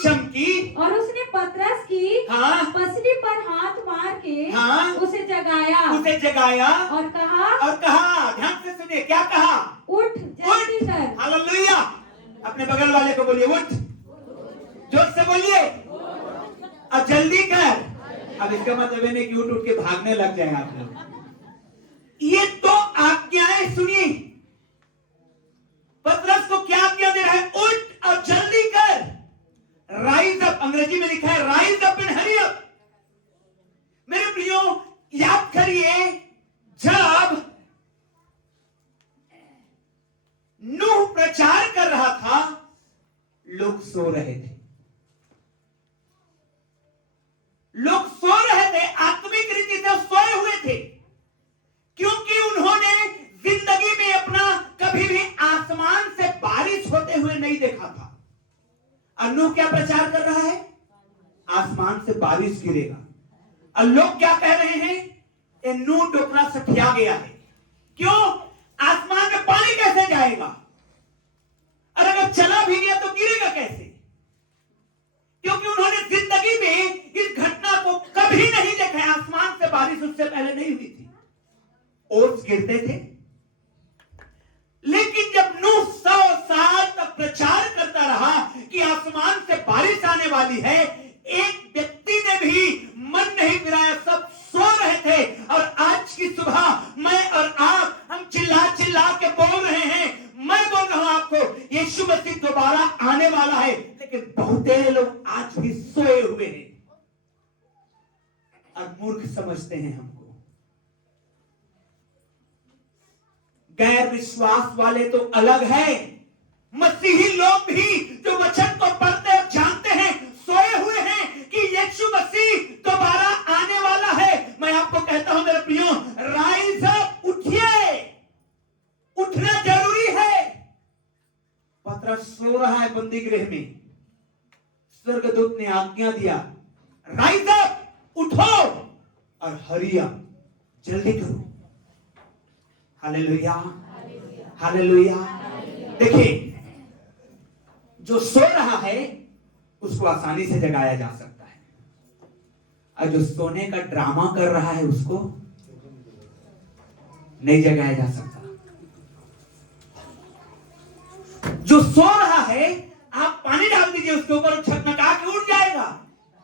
चमकी, और उसने पतरस की पसली पर हाथ मार के उसे जगाया और कहा, ध्यान से सुनिए, क्या कहा? उठ, जल्दी कर। हालेलुया। अपने बगल वाले को बोलिए उठ, जोर से बोलिए, और जल्दी कर। अब इसका मतलब है नहीं कि उठ के भागने लग जाए आप लोग। ये तो आज्ञाएं सुनिए, पतरस को क्या आज्ञा दे रहा है? उठ और जल्दी कर, राइज अप। अंग्रेजी में लिखा है rise up and hurry up. मेरे प्रियो, याद करिए, जब नूह प्रचार कर रहा था, लोग सो रहे थे। लोग सो रहे थे, आत्मिक रीति से सोए हुए थे, क्योंकि उन्होंने जिंदगी में अपना कभी भी आसमान से बारिश होते हुए नहीं देखा था। और नूह क्या प्रचार कर रहा है? आसमान से बारिश गिरेगा। और लोग क्या कह रहे हैं? ये नूह डोकरा सठिया गया है। क्यों? आसमान में पानी कैसे जाएगा? और अगर चला भी गया तो गिरेगा कैसे? क्योंकि उन्होंने जिंदगी में इस घटना को कभी नहीं देखा है। आसमान से बारिश उससे पहले नहीं हुई थी। ओस गिरते थे, लेकिन जब नूह 100 साल तक प्रचार करता रहा कि आसमान से बारिश आने वाली है, एक व्यक्ति ने भी मन नहीं फिराया। सब सो रहे थे। और आज की सुबह मैं और आप, हम चिल्ला चिल्ला के बोल रहे हैं, मैं बोल रहा हूं आपको, यीशु मसीह दोबारा आने वाला है। लेकिन बहुतेरे लोग आज भी सोए हुए हैं और मूर्ख समझते हैं हमको। गैर विश्वास वाले तो अलग है, मसीही लोग भी जो वचन को पढ़ते और जानते हैं, सोए हुए हैं कि यीशु मसीह दोबारा आने वाला है। मैं आपको कहता हूं मेरे प्रियो, राइज अप, उठिए, उठना जरूरी है। पतरस सो रहा है बंदी गृह में, स्वर्गदूत ने आज्ञा दिया, राइज अप, उठो और हरी अप, जल्दी करो। Hallelujah, hallelujah. देखिए, जो सो रहा है उसको आसानी से जगाया जा सकता है, और जो सोने का ड्रामा कर रहा है उसको नहीं जगाया जा सकता। जो सो रहा है, आप पानी डाल दीजिए उसके ऊपर, छकनका के उठ जाएगा,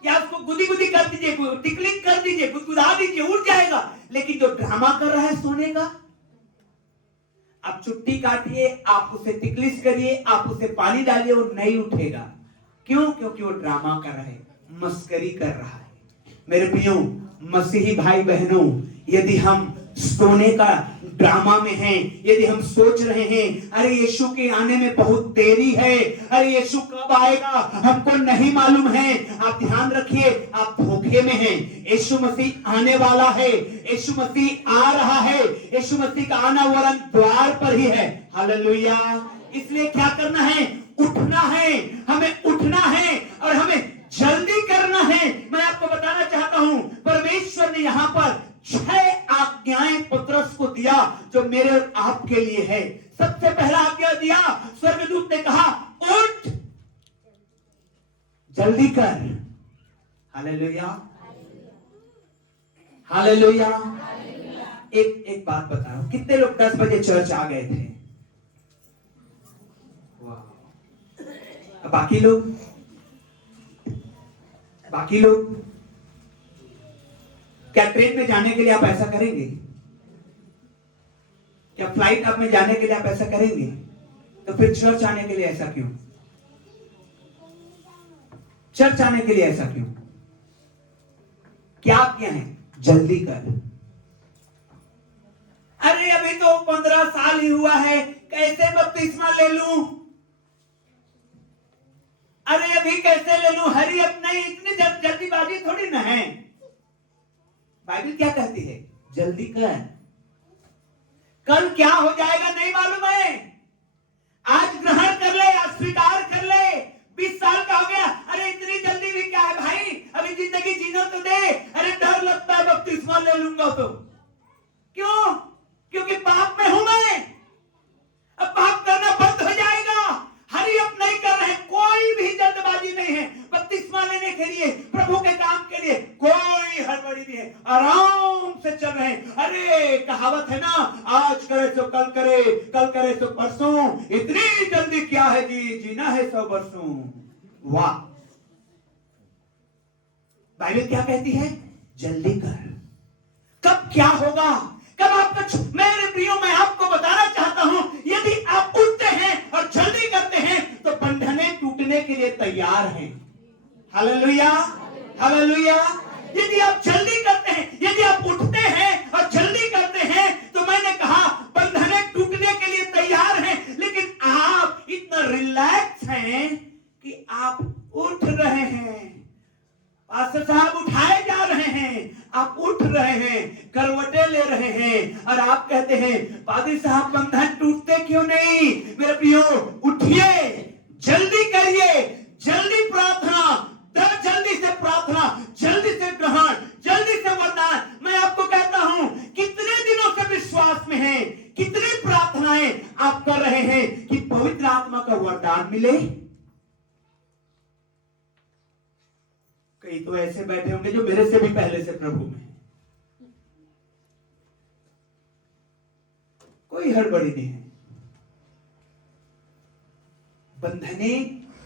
या उसको गुदी गुदी कर दीजिए, टिकलिंग कर दीजिए, गुदगुदा दीजिए, उठ जाएगा। लेकिन जो ड्रामा कर रहा है सोने का, आप चुट्टी काटिए, आप उसे टिकलिश करिए, आप उसे पानी डालिए, वो नहीं उठेगा। क्यों? क्योंकि वो ड्रामा कर रहा है, मस्करी कर रहा है। मेरे प्रियो मसीही भाई बहनों, यदि हम सोने का ड्रामा में हैं, यदि हम सोच रहे हैं अरे यीशु के आने में बहुत देरी है, अरे यीशु कब आएगा हमको नहीं मालूम है, आप ध्यान रखिए, आप धोखे में हैं। यीशु मसीह आने वाला है, यीशु मसीह आ रहा है, यीशु मसीह का आना वरन द्वार पर ही है। हालेलुया। इसलिए क्या करना है? उठना है, हमें उठना है और हमें जल्दी करना है। मैं आपको बताना चाहता हूं, परमेश्वर ने यहां पर 6 आज्ञाएं पतरस को दिया जो मेरे और आपके लिए है। सबसे पहला आज्ञा दिया, स्वर्गदूत ने कहा उठ, जल्दी कर। Hallelujah, hallelujah. एक बात बता रहा हूं, कितने लोग 10 बजे चर्च आ गए थे? बाकी लोग क्या ट्रेन में जाने के लिए आप ऐसा करेंगे? क्या फ्लाइट आप में जाने के लिए आप ऐसा करेंगे? तो फिर चर्च आने के लिए ऐसा क्यों? चर्च आने के लिए ऐसा क्यों? क्या क्या है? जल्दी कर। अरे अभी तो 15 साल ही हुआ है, कैसे बपतिस्मा ले लूं? अरे अभी कैसे ले लूं? हरी अप नहीं, इतनी जल्दीबाजी थोड़ी ना है। बाइबल क्या कहती है? जल्दी कर। कल क्या हो जाएगा नहीं मालूम है। आज ग्रहण कर ले, आज स्वीकार कर ले। 20 साल का हो गया, अरे इतनी जल्दी भी क्या है भाई, अभी जिंदगी जीना तो दे। अरे डर लगता है बपतिस्मा ले लूंगा तो। क्यों? क्योंकि पाप में हूं मैं। अब पाप करना बंद हो जाएगा। हरी अप नहीं कर रहे, कोई भी जल्दबाजी नहीं है। बपतिस्मा लेने के लिए, प्रभु के काम के लिए कोई हड़बड़ी नहीं है, आराम से चल रहे हैं। अरे कहावत है ना, आज करे तो कल करे, कल करे तो परसों, इतनी जल्दी क्या है जी, जीना है 100 वर्षों। वाह! बाइबल क्या कहती है? जल्दी कर। कब क्या होगा, कब आपका मेरे प्रियो, मैं आपको बताना चाहता हूं, यदि आप उठते हैं और जल्दी करते हैं तो बंधने टूटने के लिए तैयार हैं। Hallelujah, hallelujah. यदि आप जल्दी करते हैं, यदि आप उठते हैं और जल्दी करते हैं, तो मैंने कहा बंधने टूटने के लिए तैयार हैं। लेकिन आप इतना रिलैक्स हैं कि आप उठ रहे हैं। पास्टर साहब उठाए जा रहे हैं, आप उठ रहे हैं, करवटें ले रहे हैं, और आप कहते हैं पादरी साहब बंधन टूटते क्यों नहीं। मेरे प्रियो, उठिए, जल्दी करिए, जल्दी प्रार्थना, जल्दी से प्रार्थना, जल्दी से ग्रहण, जल्दी से वरदान। मैं आपको कहता हूं, कितने दिनों से विश्वास में हैं, कितनी प्रार्थनाएं आप कर रहे हैं कि पवित्र आत्मा का वरदान मिले। कई तो ऐसे बैठे होंगे जो मेरे से भी पहले से प्रभु में, कोई हड़बड़ी नहीं है। बंधने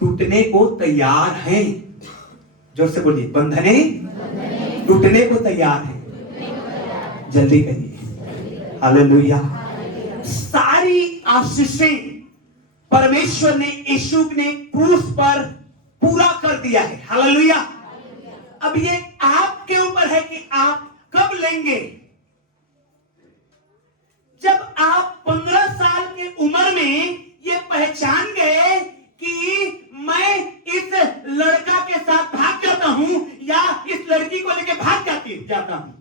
टूटने को तैयार हैं। जोर से बोलिए, बंधने टूटने को तैयार हैं, जल्दी करिए। हालेलुया। सारी आशीषें परमेश्वर ने यीशु ने क्रूस पर पूरा कर दिया है। हालेलुया। अब ये आपके ऊपर है कि आप कब लेंगे। जब आप 15 साल की उम्र में ये पहचान गए कि मैं इस लड़का के साथ भाग जाता हूं या इस लड़की को लेकर भाग जाता हूं,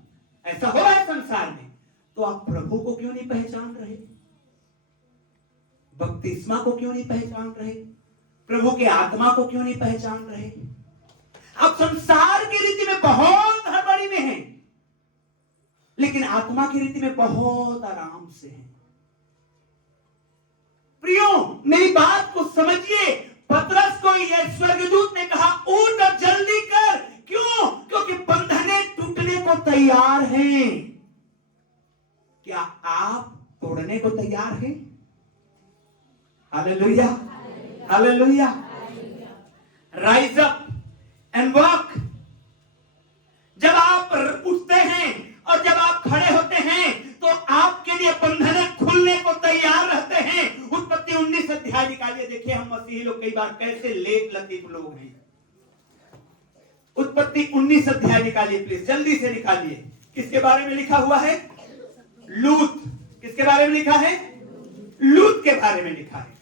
ऐसा हो रहा है संसार में, तो आप प्रभु को क्यों नहीं पहचान रहे, बपतिस्मा को क्यों नहीं पहचान रहे, प्रभु के आत्मा को क्यों नहीं पहचान रहे। आप संसार की रीति में बहुत हड़बड़ी में हैं, लेकिन आत्मा की रीति में बहुत आराम से हैं। प्रियो, मेरी बात को समझिए। पतरस को यह स्वर्गदूत ने कहा, उठ और जल्दी कर। क्यों? क्योंकि बंधने टूटने को तैयार हैं। क्या आप तोड़ने को तैयार हैं? Hallelujah, hallelujah. Rise up and walk. जब आप उठते हैं और जब आप खड़े होते हैं तो आपके लिए बंधने खुलने को तैयार रहते हैं। उत्पत्ति 19 अध्याय निकालिए। देखिए, हम मसीही लोग कई बार कैसे लेट लतीफ लोग हैं। उत्पत्ति 19 अध्याय निकालिए प्लीज, जल्दी से निकालिए। किसके बारे में लिखा हुआ है? लूत। किसके बारे में लिखा है? लूत के बारे में लिखा है।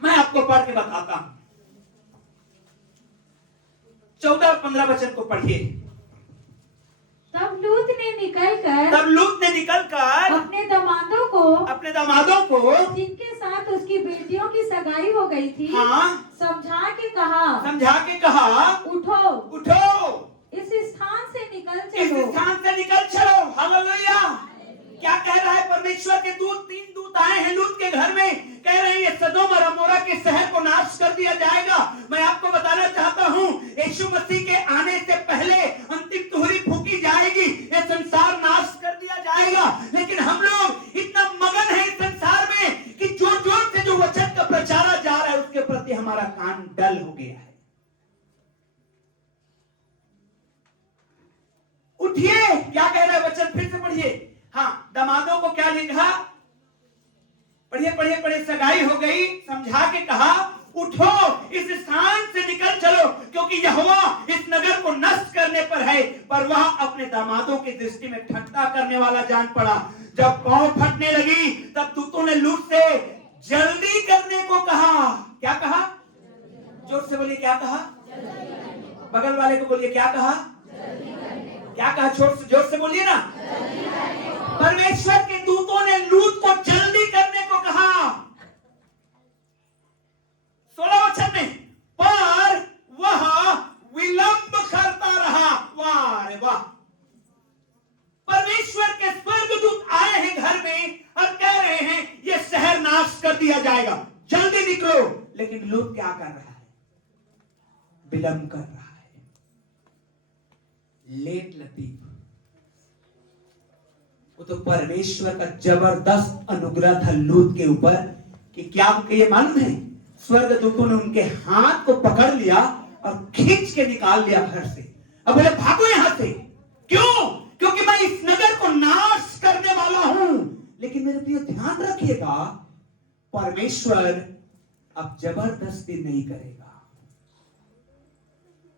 मैं आपको पढ़ के बताता हूं। 14 और 15 वचन को पढ़िए। तब लूत ने निकलकर अपने दामादों को जिनके साथ उसकी बेटियों की सगाई हो गई थी, हाँ, समझा के कहा, उठो, इस स्थान से निकल चलो। हालेलुया। क्या कह रहा है परमेश्वर के दूत? 3 दूत आए हैं लूत के घर में, कह रहे हैं ये सदोम और अमोरा के शहर को नाश कर दिया जाएगा। मैं आपको बताना चाहता हूं, यीशु मसीह के आने से पहले अंतिम तुहरी फूकी जाएगी, ये संसार नाश कर दिया जाएगा। लेकिन हम लोग इतना मगन है इस संसार में कि जोर जोर से जो वचन का प्रचारा जा रहा है उसके प्रति हमारा कान डल हो गया है। उठिए। क्या कह रहा है वचन? फिर से पढ़िए। हाँ, दामादों को क्या लिखा? पढ़िए। सगाई हो गई, समझा के कहा, उठो, इस स्थान से निकल चलो, क्योंकि यहोवा इस नगर को नष्ट करने पर है। पर वह अपने दामादों की दृष्टि में ठट्ठा करने वाला जान पड़ा। जब पांव फटने लगी तब दूतों ने लूत से जल्दी करने को कहा। क्या कहा? जोर से बोलिए, क्या कहा? बगल वाले को बोलिए, क्या कहा? क्या कहा? जोर से बोलिए ना। परमेश्वर के दूतों ने लूत को जल्दी करने को कहा। 16 वचन में, पर वह विलंब करता रहा। वाह रे वाह। परमेश्वर के स्वर्गदूत आए हैं घर में और कह रहे हैं यह शहर नाश कर दिया जाएगा, जल्दी निकलो। लेकिन लूत क्या कर रहा है? विलंब कर रहा है, लेट लतीफ। वो तो परमेश्वर का जबरदस्त अनुग्रह था लूत के ऊपर कि क्या आपको ये मालूम है? स्वर्गदूतों ने उनके हाथ को पकड़ लिया और खींच के निकाल लिया घर से। अब बोले भागो यहां से, लेकिन मेरे प्रिय ध्यान रखिएगा, परमेश्वर अब जबरदस्ती नहीं करेगा।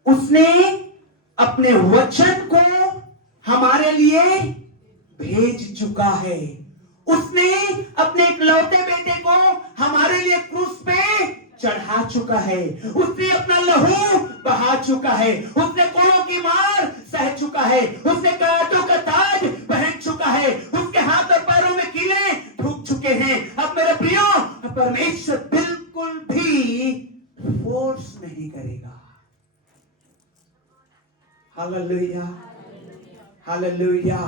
उसने अपने वचन को हमारे लिए भेज चुका है। उसने अपने इकलौते बेटे को हमारे लिए क्रूस पे चढ़ा चुका है। उसने अपना लहू बहा चुका है। उसने कोड़ों की मार सह चुका है। उसने कांटों का ताज पहन चुका है। उसके हाथ और पैरों में कीले ठूक चुके हैं। अब मेरे प्रियो, परमेश्वर बिल्कुल भी फोर्स नहीं करेगा। Hallelujah, hallelujah.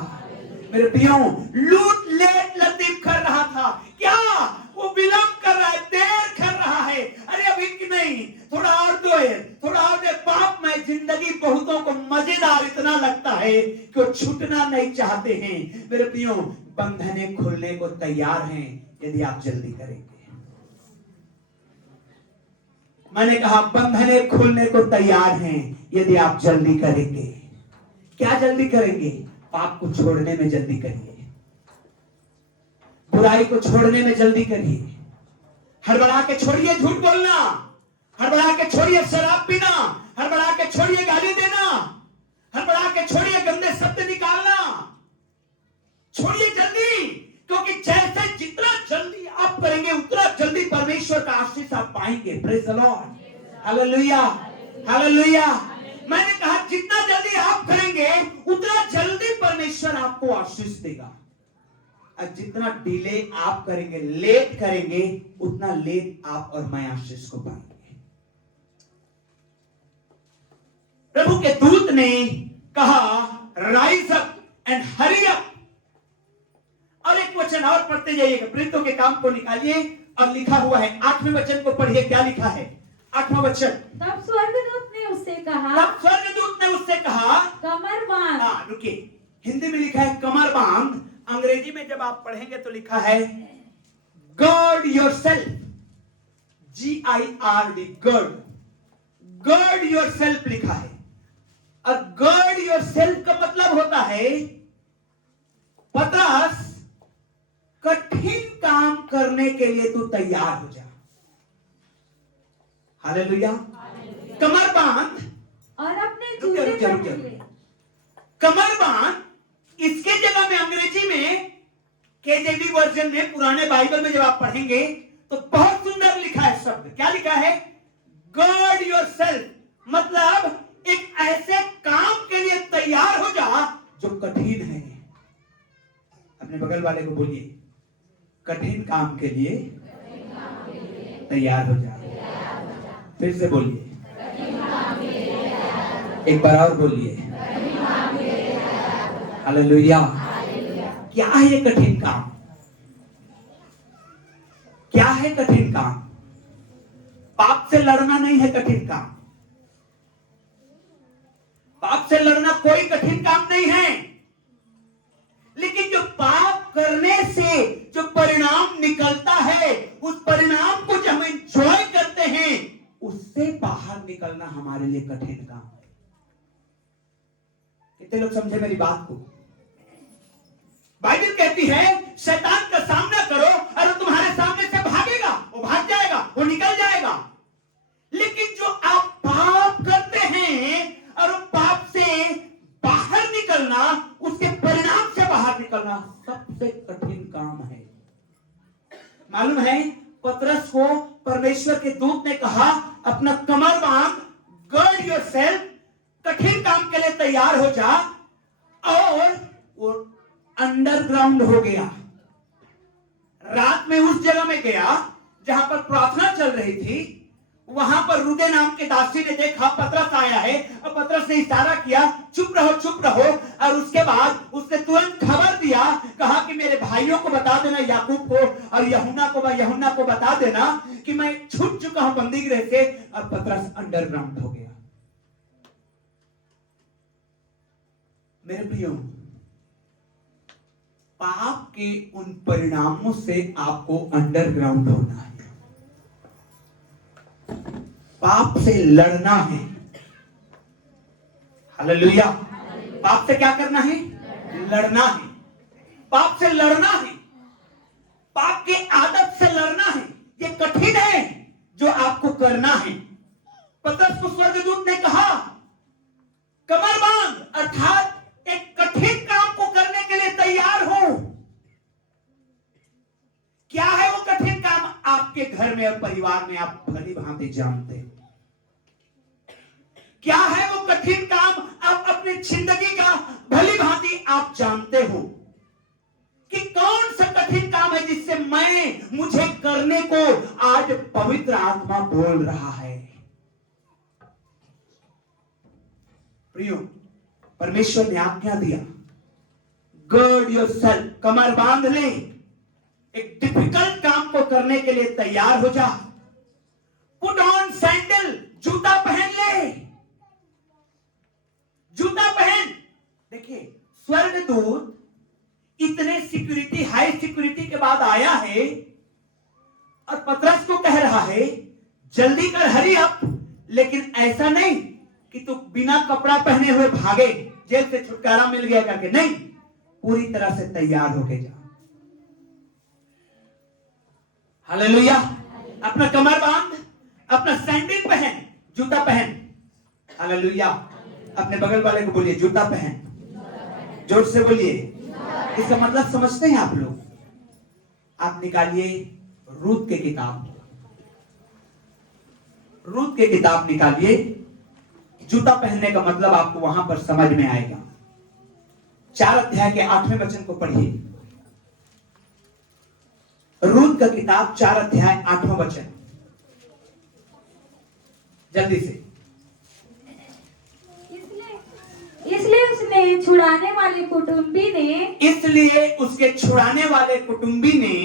मेरे प्रियो, लूट लेट लतीफ कर रहा था, क्या वो विलंब कर रहा है, देर कर रहा है। अरे अभी की नहीं, थोड़ा और दो है, थोड़ा और दे। पाप में जिंदगी बहुतों को मजेदार इतना लगता है कि वो छूटना नहीं चाहते हैं। मेरे प्रियो, बंधने खुलने को तैयार हैं यदि आप जल्दी करेंगे। मैंने कहा बंधने खुलने को तैयार हैं यदि आप जल्दी करेंगे। क्या जल्दी करेंगे? पाप को छोड़ने में जल्दी करिए, बुराई को छोड़ने में जल्दी करिए। हड़बड़ा के छोड़िए झूठ बोलना, हड़बड़ा के छोड़िए शराब पीना, हड़बड़ा के छोड़िए गाली देना, हड़बड़ा के छोड़िए गंदे शब्द निकालना। छोड़िए जल्दी, क्योंकि जैसे जितना जल्दी आप करेंगे उतना जल्दी परमेश्वर का आशीष आप पाएंगे। Praise the Lord, hallelujah, hallelujah. मैंने कहा जितना जल्दी आप करेंगे उतना जल्दी परमेश्वर आपको आशीष देगा, और जितना डिले आप करेंगे, लेट करेंगे, उतना लेट आप और मैं आशीष को पाएंगे। प्रभु के दूत ने कहा rise up and hurry up. और एक वचन और पढ़ते जाइएगा, प्रेरितों के काम को निकालिए और लिखा हुआ है 8वें वचन को पढ़िए। क्या लिखा है? 8वां वचन। तब स्वर्गदूत ने उससे कहा कमर बांध। रुकिए, हिंदी में लिखा है कमर बांध, अंग्रेजी में जब आप पढ़ेंगे तो लिखा है गर्ड योरसेल्फ, GIRD, गर्ड, गर्ड योरसेल्फ लिखा है। और गर्ड योरसेल्फ का मतलब होता है पतरस, कठिन काम करने के लिए तू तैयार हो जा। हालेलुया। कमर बांध और अपने जूते पहन ले। कमर बांध, इसके जगह में अंग्रेजी में KJV वर्जन में, पुराने बाइबल में जब आप पढ़ेंगे तो बहुत सुंदर लिखा है शब्द। क्या लिखा है? गर्ड योरसेल्फ, मतलब एक ऐसे काम के लिए तैयार हो जा जो कठिन है। अपने बगल वाले को बोलिए, कठिन काम के लिए तैयार हो जा। फिर से बोलिए, एक बार और बोलिए, हालेलुया। क्या है ये कठिन काम? क्या है कठिन काम? पाप से लड़ना नहीं है कठिन काम। पाप से लड़ना कोई कठिन काम नहीं है, लेकिन जो पाप करने से जो परिणाम निकलता है, उस परिणाम को जब हम एंजॉय करते हैं, उससे बाहर निकलना हमारे लिए कठिन काम है। कितने लोग समझे मेरी बात को? बाइबल कहती है शैतान का सामना करो और वो तुम्हारे सामने से भागेगा, वो भाग जाएगा, वो निकल जाएगा। लेकिन जो आप पाप करते हैं और पाप से बाहर निकलना, उसके परिणाम से बाहर निकलना सबसे कठिन काम है। मालूम है, पतरस को परमेश्वर के दूत ने कहा अपना कमर बांध, गर्ड योरसेल्फ, कठिन काम के लिए तैयार हो जा। और वो अंडरग्राउंड हो गया। रात में उस जगह में गया जहां पर प्रार्थना चल रही थी। वहां पर रुदे नाम के दासी ने देखा पतरस आया है, और पतरस ने इशारा किया चुप रहो, चुप रहो। और उसके बाद उसने तुरंत खबर दिया, कहा कि मेरे भाइयों को बता देना, याकूब को और यूहन्ना को बता देना कि मैं छूट चुका हूं बंदीगृह से। और पतरस अंडरग्राउंड हो गया। मेरे प्रियो, पाप के उन परिणामों से आपको अंडरग्राउंड होना है, पाप से लड़ना है। हालेलुया। पाप से क्या करना है? लड़ना है। पाप से लड़ना है। पाप के आदत से लड़ना है, ये कठिन है जो आपको करना है। पतरस को स्वर्गदूत ने कहा कमर बांध, अर्थात एक कठिन काम को करने के लिए तैयार हो। क्या है वो कठिन काम? आपके घर में और परिवार में आप भली भांति जानते हो। क्या है वो कठिन काम? आप अपनी जिंदगी का भली भांति आप जानते हो कि कौन सा कठिन काम है जिससे मुझे करने को आज पवित्र आत्मा बोल रहा है। प्रियो, परमेश्वर ने आज्ञा दिया, गर्ड योरसेल्फ, कमर बांध ले, एक डिफिकल्ट काम को करने के लिए तैयार हो जा। पुट ऑन सैंडल, जूता पहन ले, जूता पहन। देखिए, स्वर्गदूत इतने सिक्योरिटी, हाई सिक्योरिटी के बाद आया है और पतरस को कह रहा है जल्दी कर, हरी अप। लेकिन ऐसा नहीं कि तू बिना कपड़ा पहने हुए भागे, जेल से छुटकारा मिल गया करके, नहीं, पूरी तरह से तैयार होके जा। हालेलुया। अपना कमर बांध, अपना सैंडल पहन, जूता पहन। हालेलुया। अपने बगल वाले को बोलिए जूता पहन, जोर से बोलिए। इसका मतलब समझते हैं आप लोग? आप निकालिए रूत के किताब, रूत के किताब निकालिए। जूता पहनने का मतलब आपको वहां पर समझ में आएगा। 4 अध्याय के 8वें वचन को पढ़िए। रूत का किताब 4 अध्याय 8वां वचन, जल्दी से। इसलिए उसने छुड़ाने वाले कुटुंबी ने, इसलिए उसके छुड़ाने वाले कुटुंबी ने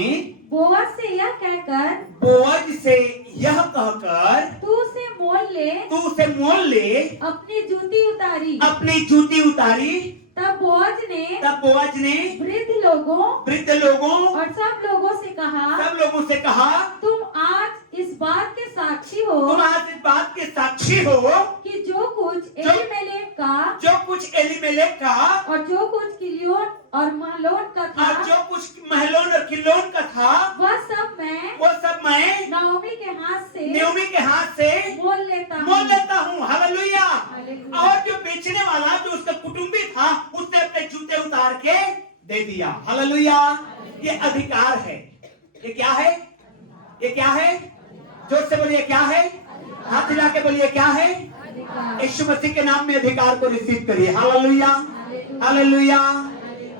बोअज से यह कहकर, बोअज से यह कहकर, तू उसे मोल ले, तू उसे मोल ले, अपनी जूती उतारी। अपनी जूती उतारी। तब बोअज ने वृद्ध लोगों और सब लोगों से कहा, तुम आज इस बात के साक्षी हो, कि जो कुछ एलीमेलेक का और जो कुछ किलियोन और महलोन का था, वह सब मैं नाओमी के हाथ से मोल लेता हूँ। हालेलुया। और जो बेचने वाला, जो उसका कुटुंबी था, उसने अपने जूते उतार के दे दिया। हालेलुया। ये अधिकार है। ये क्या है? ये क्या है? जोर से बोलिए क्या है? हाथ हिला के बोलिए क्या है? यीशु मसीह के नाम में अधिकार को रिसीव करिए। Hallelujah, hallelujah.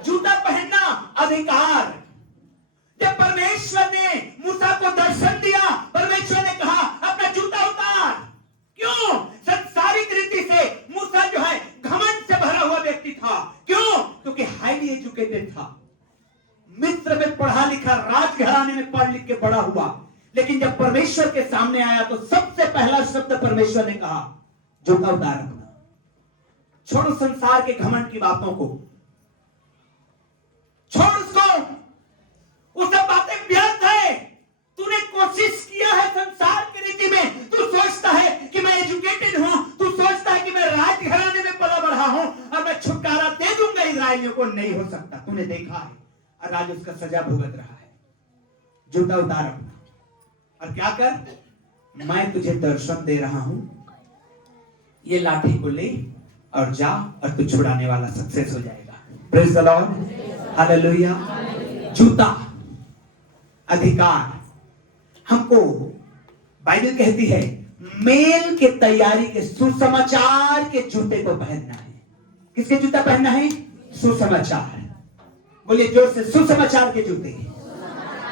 जूता पहनना अधिकार। जब परमेश्वर ने मूसा को दर्शन दिया, परमेश्वर ने कहा अपना जूता उतार। क्यों? संसारिक रीति से मूसा जो है घमंड से भरा हुआ व्यक्ति था। क्यों? क्योंकि हाईली एजुकेटेड था, मिस्र में पढ़ा लिखा, राजघराने में पढ़ लिख के बड़ा हुआ। लेकिन जब परमेश्वर के सामने आया तो सबसे पहला शब्द परमेश्वर ने कहा, जूता उतार अपना। छोड़ो संसार के घमंड की बातों को, छोड़ उसको। वो सब बातें व्यर्थ है। तूने कोशिश किया है संसार की रीति में। तू सोचता है कि मैं एजुकेटेड हूं, तू सोचता है कि मैं राजघराने में पला बढ़ा हूं और मैं छुटकारा दे दूंगा इस्राएलियों को। नहीं हो सकता। तूने देखा है और आज उसका सजा भुगत रहा है। जूता उतार अपना और क्या कर? मैं तुझे दर्शन दे रहा हूं, ये लाठी को ले और जा, और तू छुड़ाने वाला सक्सेस हो जाएगा। Praise the Lord, hallelujah. जूता अधिकार। हमको बाइबल कहती है मेल के तैयारी के सुसमाचार के जूते को पहनना है। किसके जूता पहनना है? सुसमाचार। बोलिए जोर से, सुसमाचार के जूते।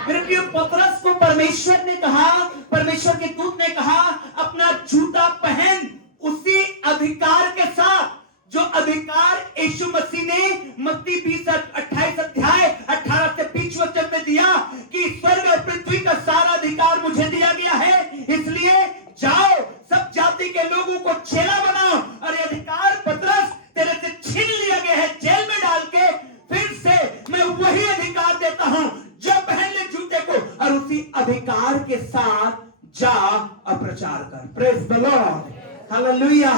मेरे प्रिय, पतरस को परमेश्वर ने कहा, परमेश्वर के दूत ने कहा अपना जूता पहन, उसी अधिकार के साथ जो अधिकार यीशु मसीह ने मत्ती 20:28 अध्याय 18 से 20 वचन में दिया कि स्वर्ग और पृथ्वी का सारा अधिकार मुझे दिया गया है, इसलिए जाओ सब जाति के लोगों को चेला बनाओ। और ये अधिकार पतरस तेरे से छीन लिया गया है जेल में डाल के। फिर से मैं वही अधिकार देता हूं, जो पहन ले जूते को और उसी अधिकार के साथ जा और प्रचार कर। Praise the Lord, hallelujah.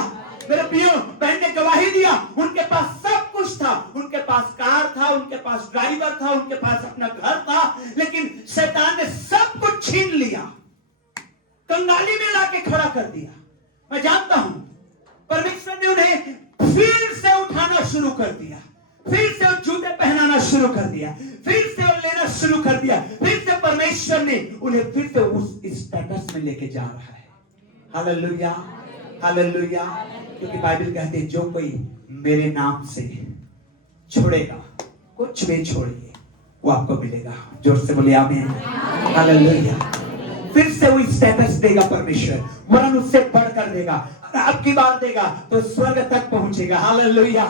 मेरे प्रियो, बहन ने गवाही दिया, उनके पास सब कुछ कुछ था, उनके पास कार था, उनके पास ड्राइवर था, उनके पास अपना घर था, लेकिन शैतान ने सब कुछ छीन लिया, कंगाली में लाके खड़ा कर दिया। मैं जानता हूं परमेश्वर ने उन्हें फिर से उठाना शुरू कर दिया, फिर से जूते पहनाना शुरू कर दिया, फिर से लेना शुरू कर दिया, फिर से परमेश्वर ने उन्हें फिर से उस स्टेटस में लेके जा रहा है। Hallelujah, hallelujah. क्योंकि बाइबल कहते हैं जो कोई मेरे नाम से छोड़ेगा, कुछ भी छोड़िए, वो आपको मिलेगा। जोर से बोलिए आमीन। हालेलुया। फिर से वो स्टेटस देगा परमेश्वर, वरन उससे बढ़कर देगा। अब की बार देगा तो स्वर्ग तक पहुंचेगा। हालेलुया।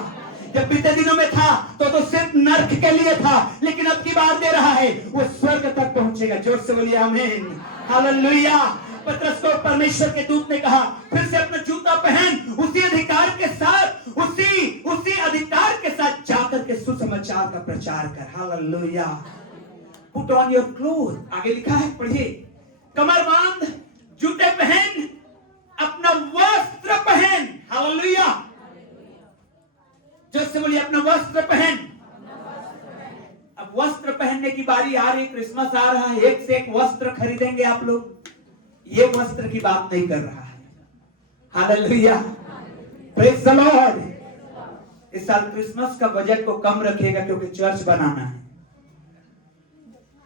जब बीते दिनों में था तो सिर्फ नरक के लिए था, लेकिन अब की बार दे रहा है, वो स्वर्ग तक पहुंचेगा। जोर से बोलिए आमीन। हालेलुया। पतरस को परमेश्वर के दूत ने कहा, फिर से अपना जूता पहन, उसी अधिकार के साथ, उसी अधिकार के साथ जाकर के सुसमाचार का प्रचार कर। Hallelujah. Put on your cloth. आगे लिखा है, पढ़िए। कमर बांध, जूते पहन, अपना वस्त्र पहन। हालेलुया। जैसे बोलिए अपना वस्त्र पहन। अब वस्त्र पहनने की बारी आ रही, क्रिसमस आ रहा है, एक से एक वस्त्र खरीदेंगे आप लोग। ये वस्त्र की बात नहीं कर रहा है। Hallelujah, praise the Lord. इस साल क्रिसमस का बजट को कम रखिएगा क्योंकि चर्च बनाना है।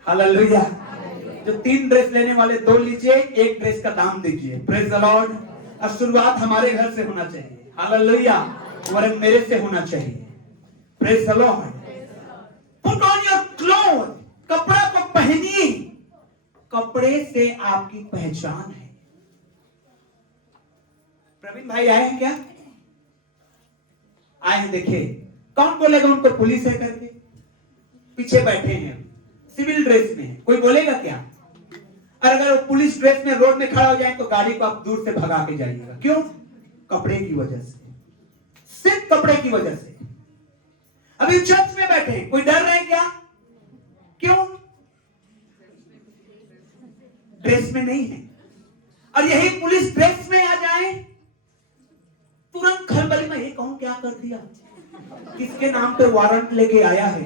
हालेलुया। जो 3 ड्रेस लेने वाले 2 लीजिए, 1 ड्रेस का दाम दीजिए। Praise the Lord. और शुरुआत हमारे घर से होना चाहिए। हालेलुया। वरन मेरे से होना चाहिए। Praise the Lord. Put on your cloth. कपड़ा को पहनिए। कपड़े से आपकी पहचान है। प्रवीण भाई आए हैं क्या? आए हैं, देखिए। कौन बोलेगा उनको पुलिस है करके? पीछे बैठे हैं, सिविल ड्रेस में है, कोई बोलेगा क्या? और अगर वो पुलिस ड्रेस में रोड में खड़ा हो जाए तो गाड़ी को आप दूर से भगा के जाइएगा। क्यों? कपड़े की वजह से, सिर्फ कपड़े की वजह से। अभी चर्च में बैठे, कोई डर रहे क्या? क्यों? ड्रेस में नहीं है। और यही पुलिस ड्रेस में आ जाए, तुरंत खलबली में, ये कौन क्या कर दिया, किसके नाम पे वारंट लेके आया है,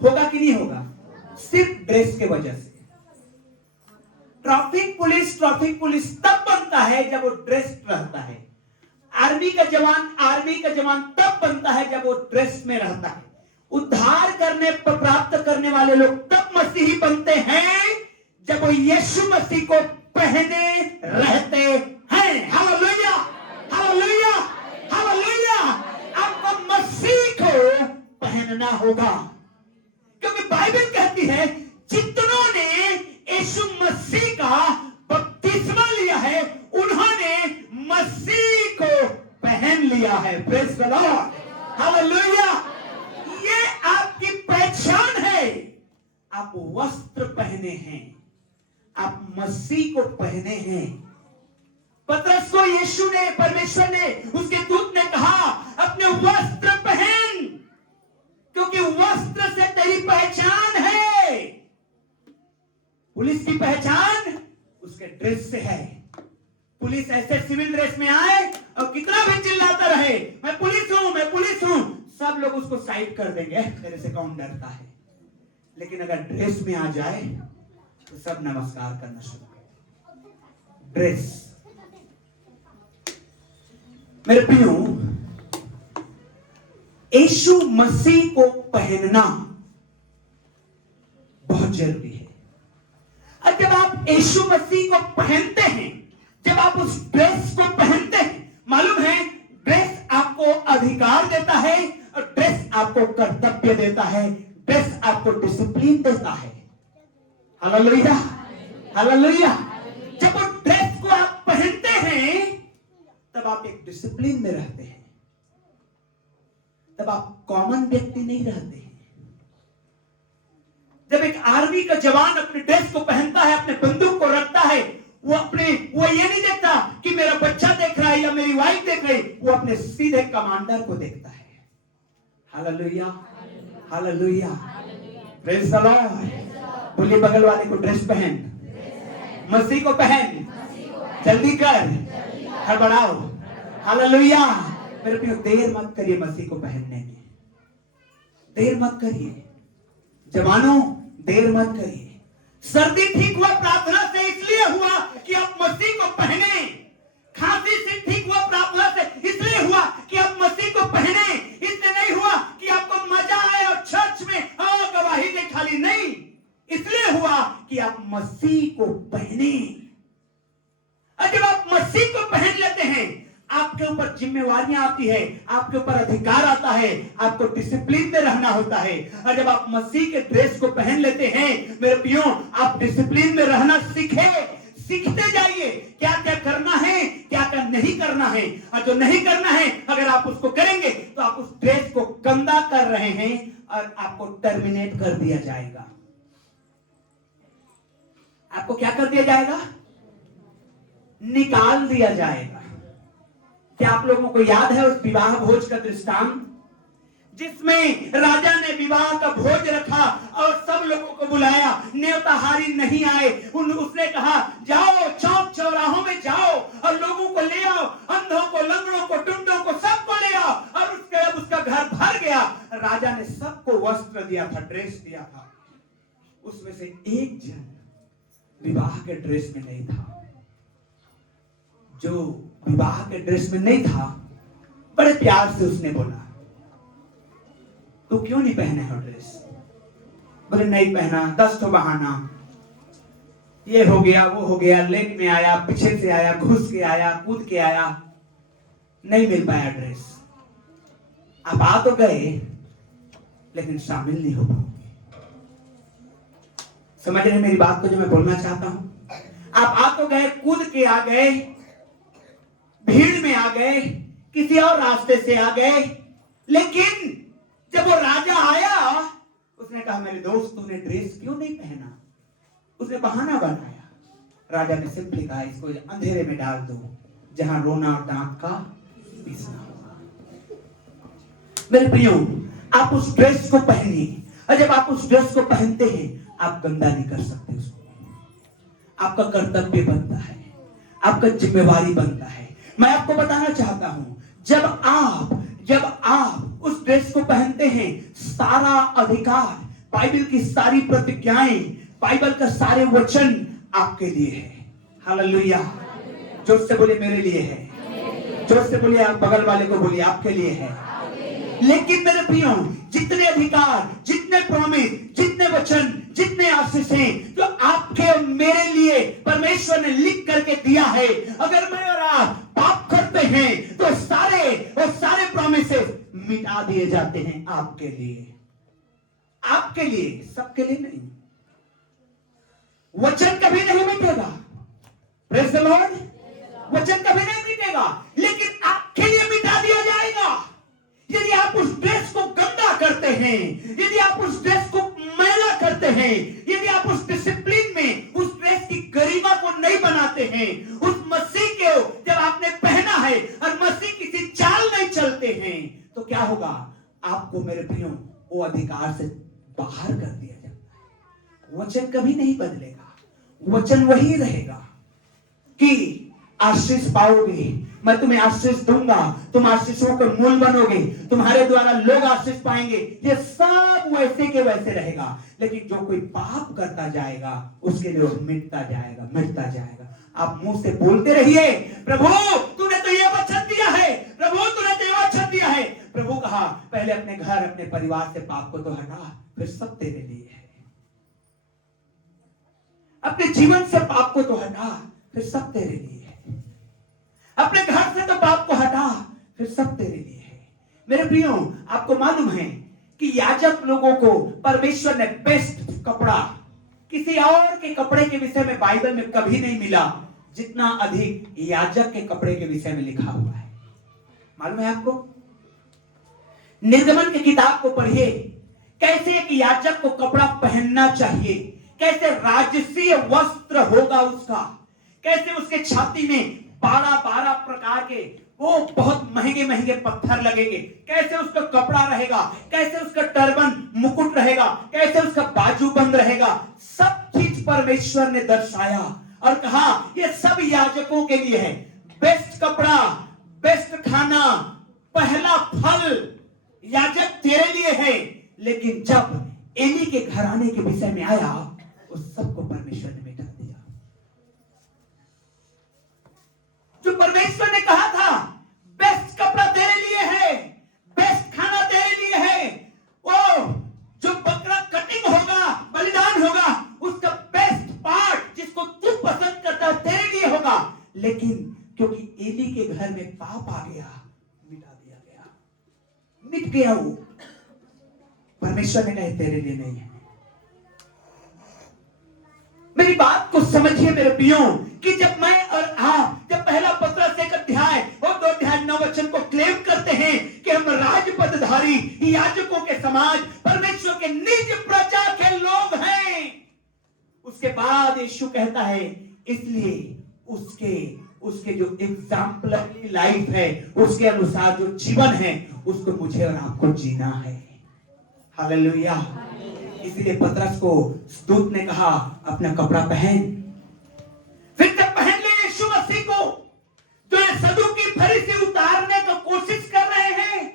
होगा कि नहीं होगा? सिर्फ ड्रेस के वजह से। ट्रैफिक पुलिस तब बनता है जब वो ड्रेस रहता है। आर्मी का जवान तब बनता है जब वो ड्रेस में रहता है। उद्धार करने प्राप्त करने वाले लोग तब मसीही बनते हैं जब वो यीशु मसीह को पहने रहते हैं। Hallelujah, hallelujah, hallelujah. आपको मसीह को पहनना होगा, क्योंकि बाइबल कहती है जितनों ने यीशु मसीह का बपतिस्मा लिया है उन्होंने मसीह को पहन लिया है। Praise the Lord, hallelujah. ये आपकी पहचान है। आप वस्त्र पहने हैं, आप मसीह को पहने हैं। पतरस को यीशु ने, परमेश्वर ने, उसके दूत ने कहा अपने वस्त्र पहन, क्योंकि वस्त्र से तेरी पहचान है। पुलिस की पहचान उसके ड्रेस से है। पुलिस ऐसे सिविल ड्रेस में आए और कितना भी चिल्लाता रहे, मैं पुलिस हूं, मैं पुलिस हूं, सब लोग उसको साइड कर देंगे, तेरे से कौन डरता है। लेकिन अगर ड्रेस में आ जाए तो सब नमस्कार करना शुरू कर। ड्रेस, मेरे प्रियो, यीशु मसीह को पहनना बहुत जरूरी है। और जब आप यीशु मसीह को पहनते हैं, जब आप उस ड्रेस को पहनते हैं, मालूम है ड्रेस आपको अधिकार देता है और ड्रेस आपको कर्तव्य देता है, ड्रेस आपको डिसिप्लिन देता है। Hallelujah, hallelujah. जब वो ड्रेस को आप पहनते हैं तब आप एक डिसिप्लिन में रहते हैं, तब आप कॉमन व्यक्ति नहीं रहते हैं। जब एक आर्मी का जवान अपने ड्रेस को पहनता है, अपने बंदूक को रखता है, वो ये नहीं देखता कि मेरा बच्चा देख रहा है या मेरी वाइफ देख रही, वो अपने सीधे कमांडर को देखता है। Hallelujah, hallelujah, praise the Lord. बोलिए बगल वाले को, ड्रेस पहन, मसीह को पहन, जल्दी कर, हड़बड़ाओ। हालेलुया। मेरे प्रियो, देर मत करिए मसीह को पहनने में। देर मत करिए जवानों, देर मत करिए। सर्दी ठीक हुआ प्रार्थना से इसलिए हुआ कि आप मसीह को पहने। खांसी से ठीक हुआ प्रार्थना से इसलिए हुआ कि आप मसीह को पहने। इसलिए नहीं हुआ कि आपको मजा आए और चर्च में गवाही दे खाली, नहीं, इसलिए हुआ कि आप मसीह को पहने। और जब आप मसीह को पहन लेते हैं, आपके ऊपर जिम्मेवारियां आती है, आपके ऊपर अधिकार आता है, आपको डिसिप्लिन में रहना होता है। और जब आप मसीह के ड्रेस को पहन लेते हैं मेरे प्रियो, आप डिसिप्लिन में रहना सीखते जाइए। क्या क्या करना है, क्या क्या नहीं करना है। और जो नहीं करना है अगर आप उसको करेंगे तो आप उस ड्रेस को गंदा कर रहे हैं और आपको टर्मिनेट कर दिया जाएगा। आपको क्या कर दिया जाएगा? निकाल दिया जाएगा। क्या आप लोगों को याद है उस विवाह भोज का दृष्टांत जिसमें राजा ने विवाह का भोज रखा और सब लोगों को बुलाया, न्योताहारी नहीं आए। उसने कहा जाओ चौक चौराहों में जाओ और लोगों को ले आओ, अंधों को, लंगड़ों को, टुंडों को, सबको ले आओ। और उसके बाद उसका घर भर गया। राजा ने सबको वस्त्र दिया था, ड्रेस दिया था। उसमें से एक जन विवाह के ड्रेस में नहीं था। जो विवाह के ड्रेस में नहीं था, बड़े प्यार से उसने बोला तू क्यों नहीं पहने हो ड्रेस? बोले नहीं पहना, 10 तो बहाना, ये हो गया वो हो गया, लेग में आया, पीछे से आया, घुस के आया, कूद के आया, नहीं मिल पाया ड्रेस। आप आ तो गए लेकिन शामिल नहीं हो पाओगे। समझ रहे मेरी बात को जो मैं बोलना चाहता हूं? आप आ तो गए, कूद के आ गए, भीड़ में आ गए, किसी और रास्ते से आ गए, लेकिन जब वो राजा आया उसने कहा मेरे दोस्त तूने ड्रेस क्यों नहीं पहना? उसने बहाना बनाया। राजा ने सिंपली कहा इसको अंधेरे में डाल दो जहां रोना और दांत का पीसना होगा। मेरे प्रियो, आप उस ड्रेस को पहनिए और जब आप उस ड्रेस को पहनते हैं आप गंदा नहीं कर सकते उसको। आपका कर्तव्य बनता है, आपका जिम्मेवारी बनता है। मैं आपको बताना चाहता हूं, जब आप उस ड्रेस को पहनते हैं, सारा अधिकार, बाइबल की सारी प्रतिज्ञाएं, बाइबल का सारे वचन आपके लिए है। हालेलुया। जोर से बोलिए मेरे लिए है। जोर से बोलिए, आप बगल वाले को बोलिए आपके लिए है। लेकिन मेरे प्रियो, जितने अधिकार, जितने प्रॉमिस, जितने वचन, जितने आशीषें जो आपके और मेरे लिए परमेश्वर ने लिख करके दिया है, अगर मैं और आप पाप करते हैं तो सारे प्रॉमिसेस मिटा दिए जाते हैं आपके लिए। आपके लिए, सबके लिए नहीं। वचन कभी नहीं मिटेगा। Praise the Lord. वचन कभी नहीं मिटेगा, लेकिन आपके लिए मिटा दिया जाएगा। यदि आप उस ड्रेस को गंदा करते हैं, यदि आप उस ड्रेस को मैला करते हैं, यदि आप उस डिसिप्लिन में उस ड्रेस की गरिमा को नहीं बनाते हैं, उस मसीह को जब आपने पहना है और मसीह किसी चाल नहीं चलते हैं, तो क्या होगा? आपको मेरे प्रियो वो अधिकार से बाहर कर दिया जाता है। वचन कभी नहीं बदलेगा। वचन वही रहेगा कि आशीष पाओगे, मैं तुम्हें आशीष दूंगा, तुम आशीषों के मूल बनोगे, तुम्हारे द्वारा लोग आशीष पाएंगे। ये सब वैसे के वैसे रहेगा। लेकिन जो कोई पाप करता जाएगा उसके लिए वो मिटता जाएगा। आप मुंह से बोलते रहिए प्रभु तूने तो ये वचन दिया है, प्रभु तूने तो ये वचन दिया है। प्रभु कहा पहले अपने घर, अपने परिवार से पाप को तो हटा, फिर सब तेरे लिए है। अपने जीवन से पाप को तो हटा, फिर सब तेरे लिए है। अपने घर से तो पाप को हटा, फिर सब तेरे लिए है। मेरे प्रियो, आपको मालूम है कि याजक लोगों को परमेश्वर ने बेस्ट कपड़ा, किसी और के कपड़े के विषय में बाइबल में कभी नहीं मिला जितना अधिक याजक के कपड़े के विषय में लिखा हुआ है। मालूम है आपको? निर्गमन की किताब को पढ़िए, कैसे एक याजक को कपड़ा पहनना चाहिए, कैसे राजसीय वस्त्र होगा उसका, कैसे उसके छाती में 12 प्रकार के वो बहुत महंगे पत्थर लगेंगे, कैसे उसका कपड़ा रहेगा, कैसे उसका टर्बन मुकुट रहेगा, कैसे उसका बाजूबंद रहेगा। सब चीज परमेश्वर ने दर्शाया और कहा ये सब याजकों के लिए है। बेस्ट कपड़ा, बेस्ट खाना, पहला फल याजक तेरे लिए है। लेकिन जब एली के घराने के विषय में आया, उस सबको परमेश्वर ने मिटा दिया। जो परमेश्वर ने कहा था बेस्ट कपड़ा तेरे लिए है, बेस्ट खाना तेरे लिए है, वो जो बकरा कटिंग होगा, बलिदान होगा, उसका बेस्ट पार्ट जिसको तू पसंद करता है तेरे लिए होगा, लेकिन क्योंकि एली के घर में पाप आ गया, मिटा दिया गया, मिट गया वो। परमेश्वर ने कहा तेरे लिए नहीं है। मेरी बात को समझिए मेरे प्रियो, कि जब मैं और आप जब पहला पत्रस 1 अध्याय और 2 अध्याय 9 वचन को क्लेम करते हैं कि हम राजपदधारी याजकों के समाज परमेश्वर के निज प्रजा के लोग हैं, उसके बाद यीशु कहता है इसलिए उसके जो एग्जाम्पलरी लाइफ है, उसके अनुसार जो जीवन है, उसको मुझे और आपको जीना है। हालेलुया। इसलिए पतरस को दूत ने कहा अपना कपड़ा पहन। फिर जब पहन ले यीशु मसीह को, जो ये सदूकी फरीसी उतारने का कोशिश कर रहे हैं,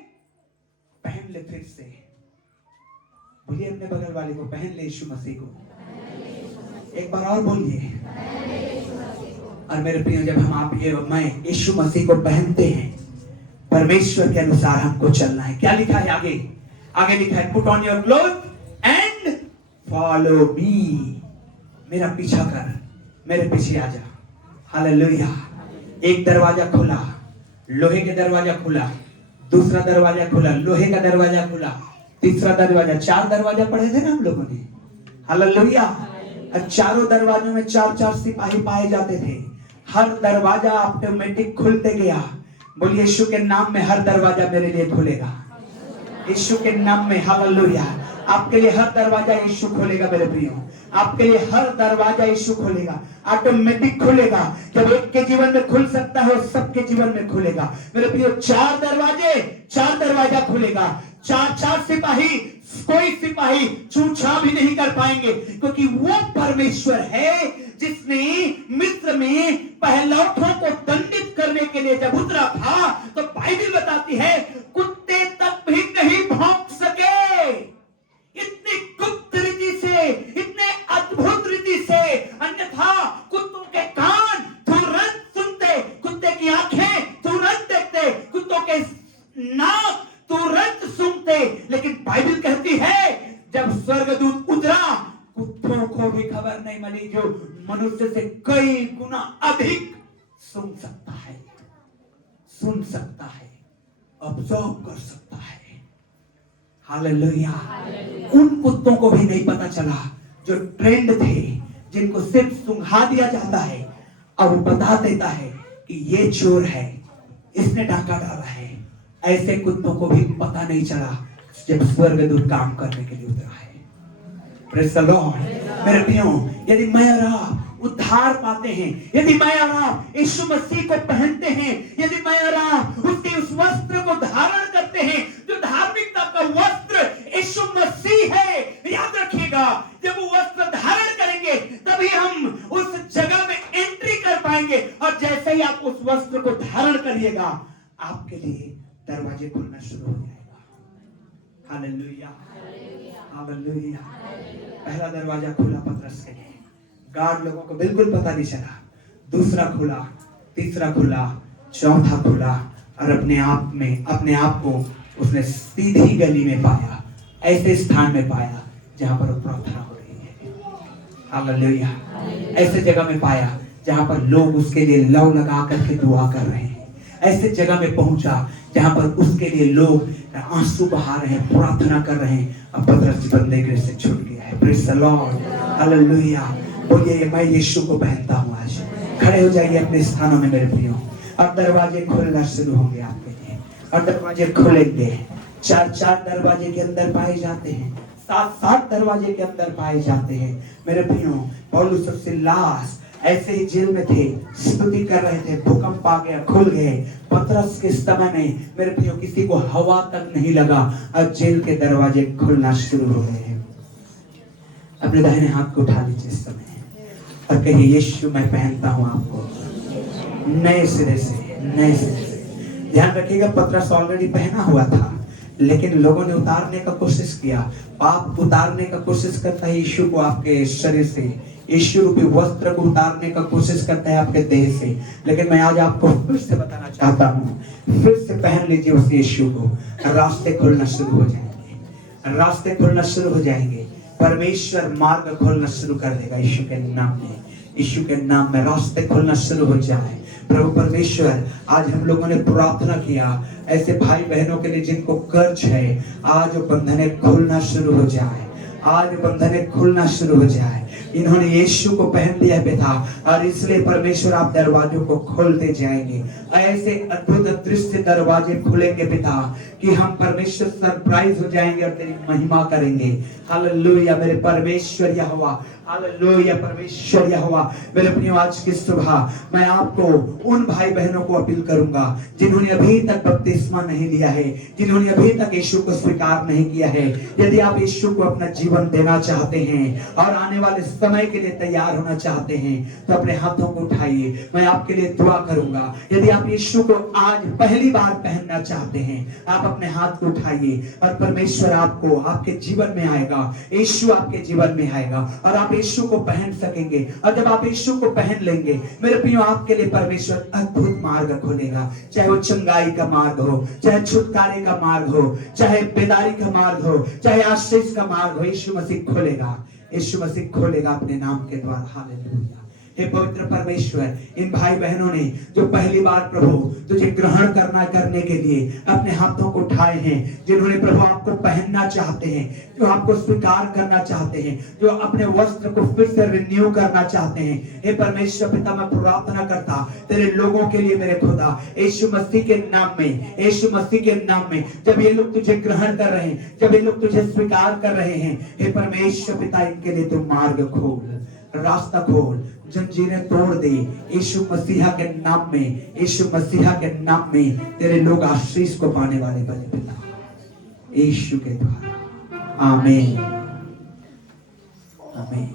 पहन ले फिर से। बोलिए अपने बगल वाले को, पहन ले यीशु मसीह को। एक बार और बोलिए। और मेरे प्रिय, जब हम आप ये मैं यीशु मसीह को पहनते हैं, परमेश्वर के अनुसार हमको चलना है। क्या लिखा है आगे? आगे लिखा है put on your cloth and follow me. मेरा पीछा कर, मेरे पीछे आ जा। हालेलुया। एक दरवाजा खुला, लोहे का दरवाजा खुला, दूसरा दरवाजा खुला, लोहे का दरवाजा खुला, तीसरा दरवाजा, 4 दरवाजा पढ़े थे ना हम लोगों ने। हालेलुया। और चारों दरवाजों में 4-4 सिपाही पाए जाते थे। हर दरवाजा ऑटोमेटिक खुलते गया। बोलिए यीशु के नाम में हर दरवाजा मेरे लिए खुलेगा। यीशु के नाम में हालेलुया। आपके लिए हर दरवाजा यीशु खोलेगा मेरे प्रियो। आपके लिए हर दरवाजा यीशु खोलेगा, ऑटोमेटिक खुलेगा। जब एक के जीवन में खुल सकता है, सबके जीवन में खुलेगा मेरे प्रियो। 4 दरवाजा खुलेगा। 4 सिपाही, कोई सिपाही छूछा भी नहीं कर पाएंगे, क्योंकि वो परमेश्वर है जिसने मिस्र में पहलौठों को दंडित करने के लिए जब उतरा था, तो बाइबल बताती है कुत्ते तक भी नहीं भौंक सके। इतनी गुप्त रीति से, इतने अद्भुत रीति से, अन्यथा कुत्तों के कान तुरंत सुनते, कुत्ते की आंखें तुरंत देखते, कुत्तों के नाक तुरंत सुनते। लेकिन बाइबल कहती है जब स्वर्गदूत उतरा, कुत्तों को भी खबर नहीं मिली, जो मनुष्य से कई गुना अधिक सुन सकता है, ऑब्जर्व कर सकता है। हालेलुया। उन कुत्तों को भी नहीं पता चला जो ट्रेंड थे, जिनको सिर्फ सुंघा दिया जाता है और बता देता है कि ये चोर है, इसने डाका डाला है। ऐसे कुत्तों को भी पता नहीं चला जब स्वर्गदूत काम करने के लिए उतरा है। Praise the Lord. मेरे प्रियो, यदि मैं और आप उद्धार पाते हैं, यदि मैं और आप यीशु मसीह को पहनते हैं, यदि मैं और आप उसके उस वस्त्र को धारण करते हैं, जो धार्मिकता का वस्त्र यीशु मसीह है, याद रखिएगा, जब वो वस्त्र धारण करेंगे तभी हम उस जगह में एंट्री कर पाएंगे। और जैसे ही आप उस वस्त्र को धारण करिएगा, आपके लिए दरवाजे खुलना शुरू हो जाएगा। Hallelujah, hallelujah. पहला दरवाजा खुला पतरस के लिए, गार्ड लोगों को बिल्कुल पता नहीं चला। दूसरा खुला, तीसरा खुला, चौथा खुला, और अपने आप को उसने सीधी गली में पाया, ऐसे स्थान में पाया जहां पर प्रार्थना हो रही है। हालेलुया। ऐसे जगह में पाया जहां पर लोग उसके लिए लव लगा करके दुआ कर रहे हैं। ऐसे जगह में पहुंचा जहां पर उसके लिए लोग आंसू बहा रहे हैं, प्रार्थना कर रहे हैं। अब पतरस बंदे के से छूट गया है। Praise the Lord. हालेलुया। बोलिए मैं यीशु को पहनता हूं। आज खड़े हो जाइए अपने स्थानों में मेरे प्रियो। अब दरवाजे खुलना शुरू होंगे आपके लिए, और दरवाजे खुलेंगे। 4 दरवाजे के अंदर पाए जाते हैं, 7 दरवाजे के अंदर पाए जाते हैं मेरे प्रियो। पौलुस और सिलास ऐसे ही जेल में थे, स्तुति कर रहे थे, भूकंप आ गया, खुल गए। पतरस के समय में मेरे प्रियो किसी को हवा तक नहीं लगा और जेल के दरवाजे खुलना शुरू हो गए। अपने दाहिने हाथ को उठा लीजिए इस समय और कहिए यीशु मैं पहनता हूं आपको नए सिरे से, नए सिरे से। ध्यान रखिएगा पतरस ऑलरेडी पहना हुआ था, लेकिन लोगों ने उतारने का कोशिश किया। पाप उतारने का कोशिश करता है यीशु को आपके शरीर से, यीशु रूपी वस्त्र को उतारने का कोशिश करता है आपके देह से। लेकिन मैं आज आपको फिर से बताना चाहता हूँ, फिर से पहन लीजिए उस यीशु को। रास्ते खुलना शुरू हो जाएंगे, रास्ते खुलना शुरू हो जाएंगे। परमेश्वर मार्ग खोलना शुरू कर देगा यीशु के नाम में, यीशु के नाम में रास्ते खुलना शुरू हो जाए। प्रभु परमेश्वर, आज हम लोगों ने प्रार्थना किया ऐसे भाई बहनों के लिए जिनको कर्ज है, आज बंधने खुलना शुरू हो जाए, आज बंधने खुलना शुरू हो जाए। इन्होंने यीशु को पहन लिया पिता, और इसलिए परमेश्वर आप दरवाजों को खोलते जाएंगे। ऐसे अद्भुत दृश्य दरवाजे खुलेंगे पिता कि हम परमेश्वर सरप्राइज हो जाएंगे और तेरी महिमा करेंगे। हालेलुया मेरे परमेश्वर यहोवा, हालेलुया परमेश्वर यहोवा। मेरे अपनी आज की सुबह मैं आपको उन भाई बहनों को अपील करूंगा जिन्होंने अभी तक बपतिस्मा नहीं लिया है, जिन्होंने अभी तक यीशु को स्वीकार नहीं किया है। यदि आप यीशु को अपना जीवन देना चाहते हैं और आने वाले समय के लिए तैयार होना चाहते हैं तो अपने हाथों को उठाइए, मैं आपके लिए दुआ करूंगा। यदि आप यीशु को आज पहली बार पहनना चाहते हैं, आप अपने हाथ को उठाइए और परमेश्वर आपको आपके जीवन में आएगा, यीशु आपके जीवन में आएगा और आप यीशु को पहन सकेंगे। और जब आप यीशु को पहन लेंगे मेरे प्रियो, आपके लिए परमेश्वर अद्भुत मार्ग खोलेगा। चाहे वो चंगाई का मार्ग हो, चाहे छुटकारे का मार्ग हो, चाहे बेदारी का मार्ग हो, चाहे आशीष का मार्ग हो, यीशु मसीह खोलेगा, यीशु मसीह खोलेगा अपने नाम के द्वारा। हालेलुया। हे पवित्र परमेश्वर, इन भाई बहनों ने जो पहली बार प्रभु तुझे ग्रहण करने के लिए अपने हाथों को उठाए हैं, जिन्होंने प्रभु आपको पहनना चाहते हैं, जो आपको स्वीकार करना चाहते हैं, जो अपने वस्त्र को फिर से रिन्यू करना चाहते हैं, हे परमेश्वर पिता मैं प्रार्थना करता तेरे लोगों के लिए मेरे खुदा, यीशु मसीह के नाम में, यीशु मसीह के नाम में, जब ये लोग तुझे ग्रहण कर रहे हैं, जब ये लोग तुझे स्वीकार कर रहे हैं, हे परमेश्वर पिता इनके लिए तू मार्ग खोल, रास्ता खोल, जंजीरें तोड़ दे यीशु मसीहा के नाम में, यीशु मसीहा के नाम में तेरे लोग आशीष को पाने वाले बने पिता, यीशु के द्वारा। आमीन, आमीन।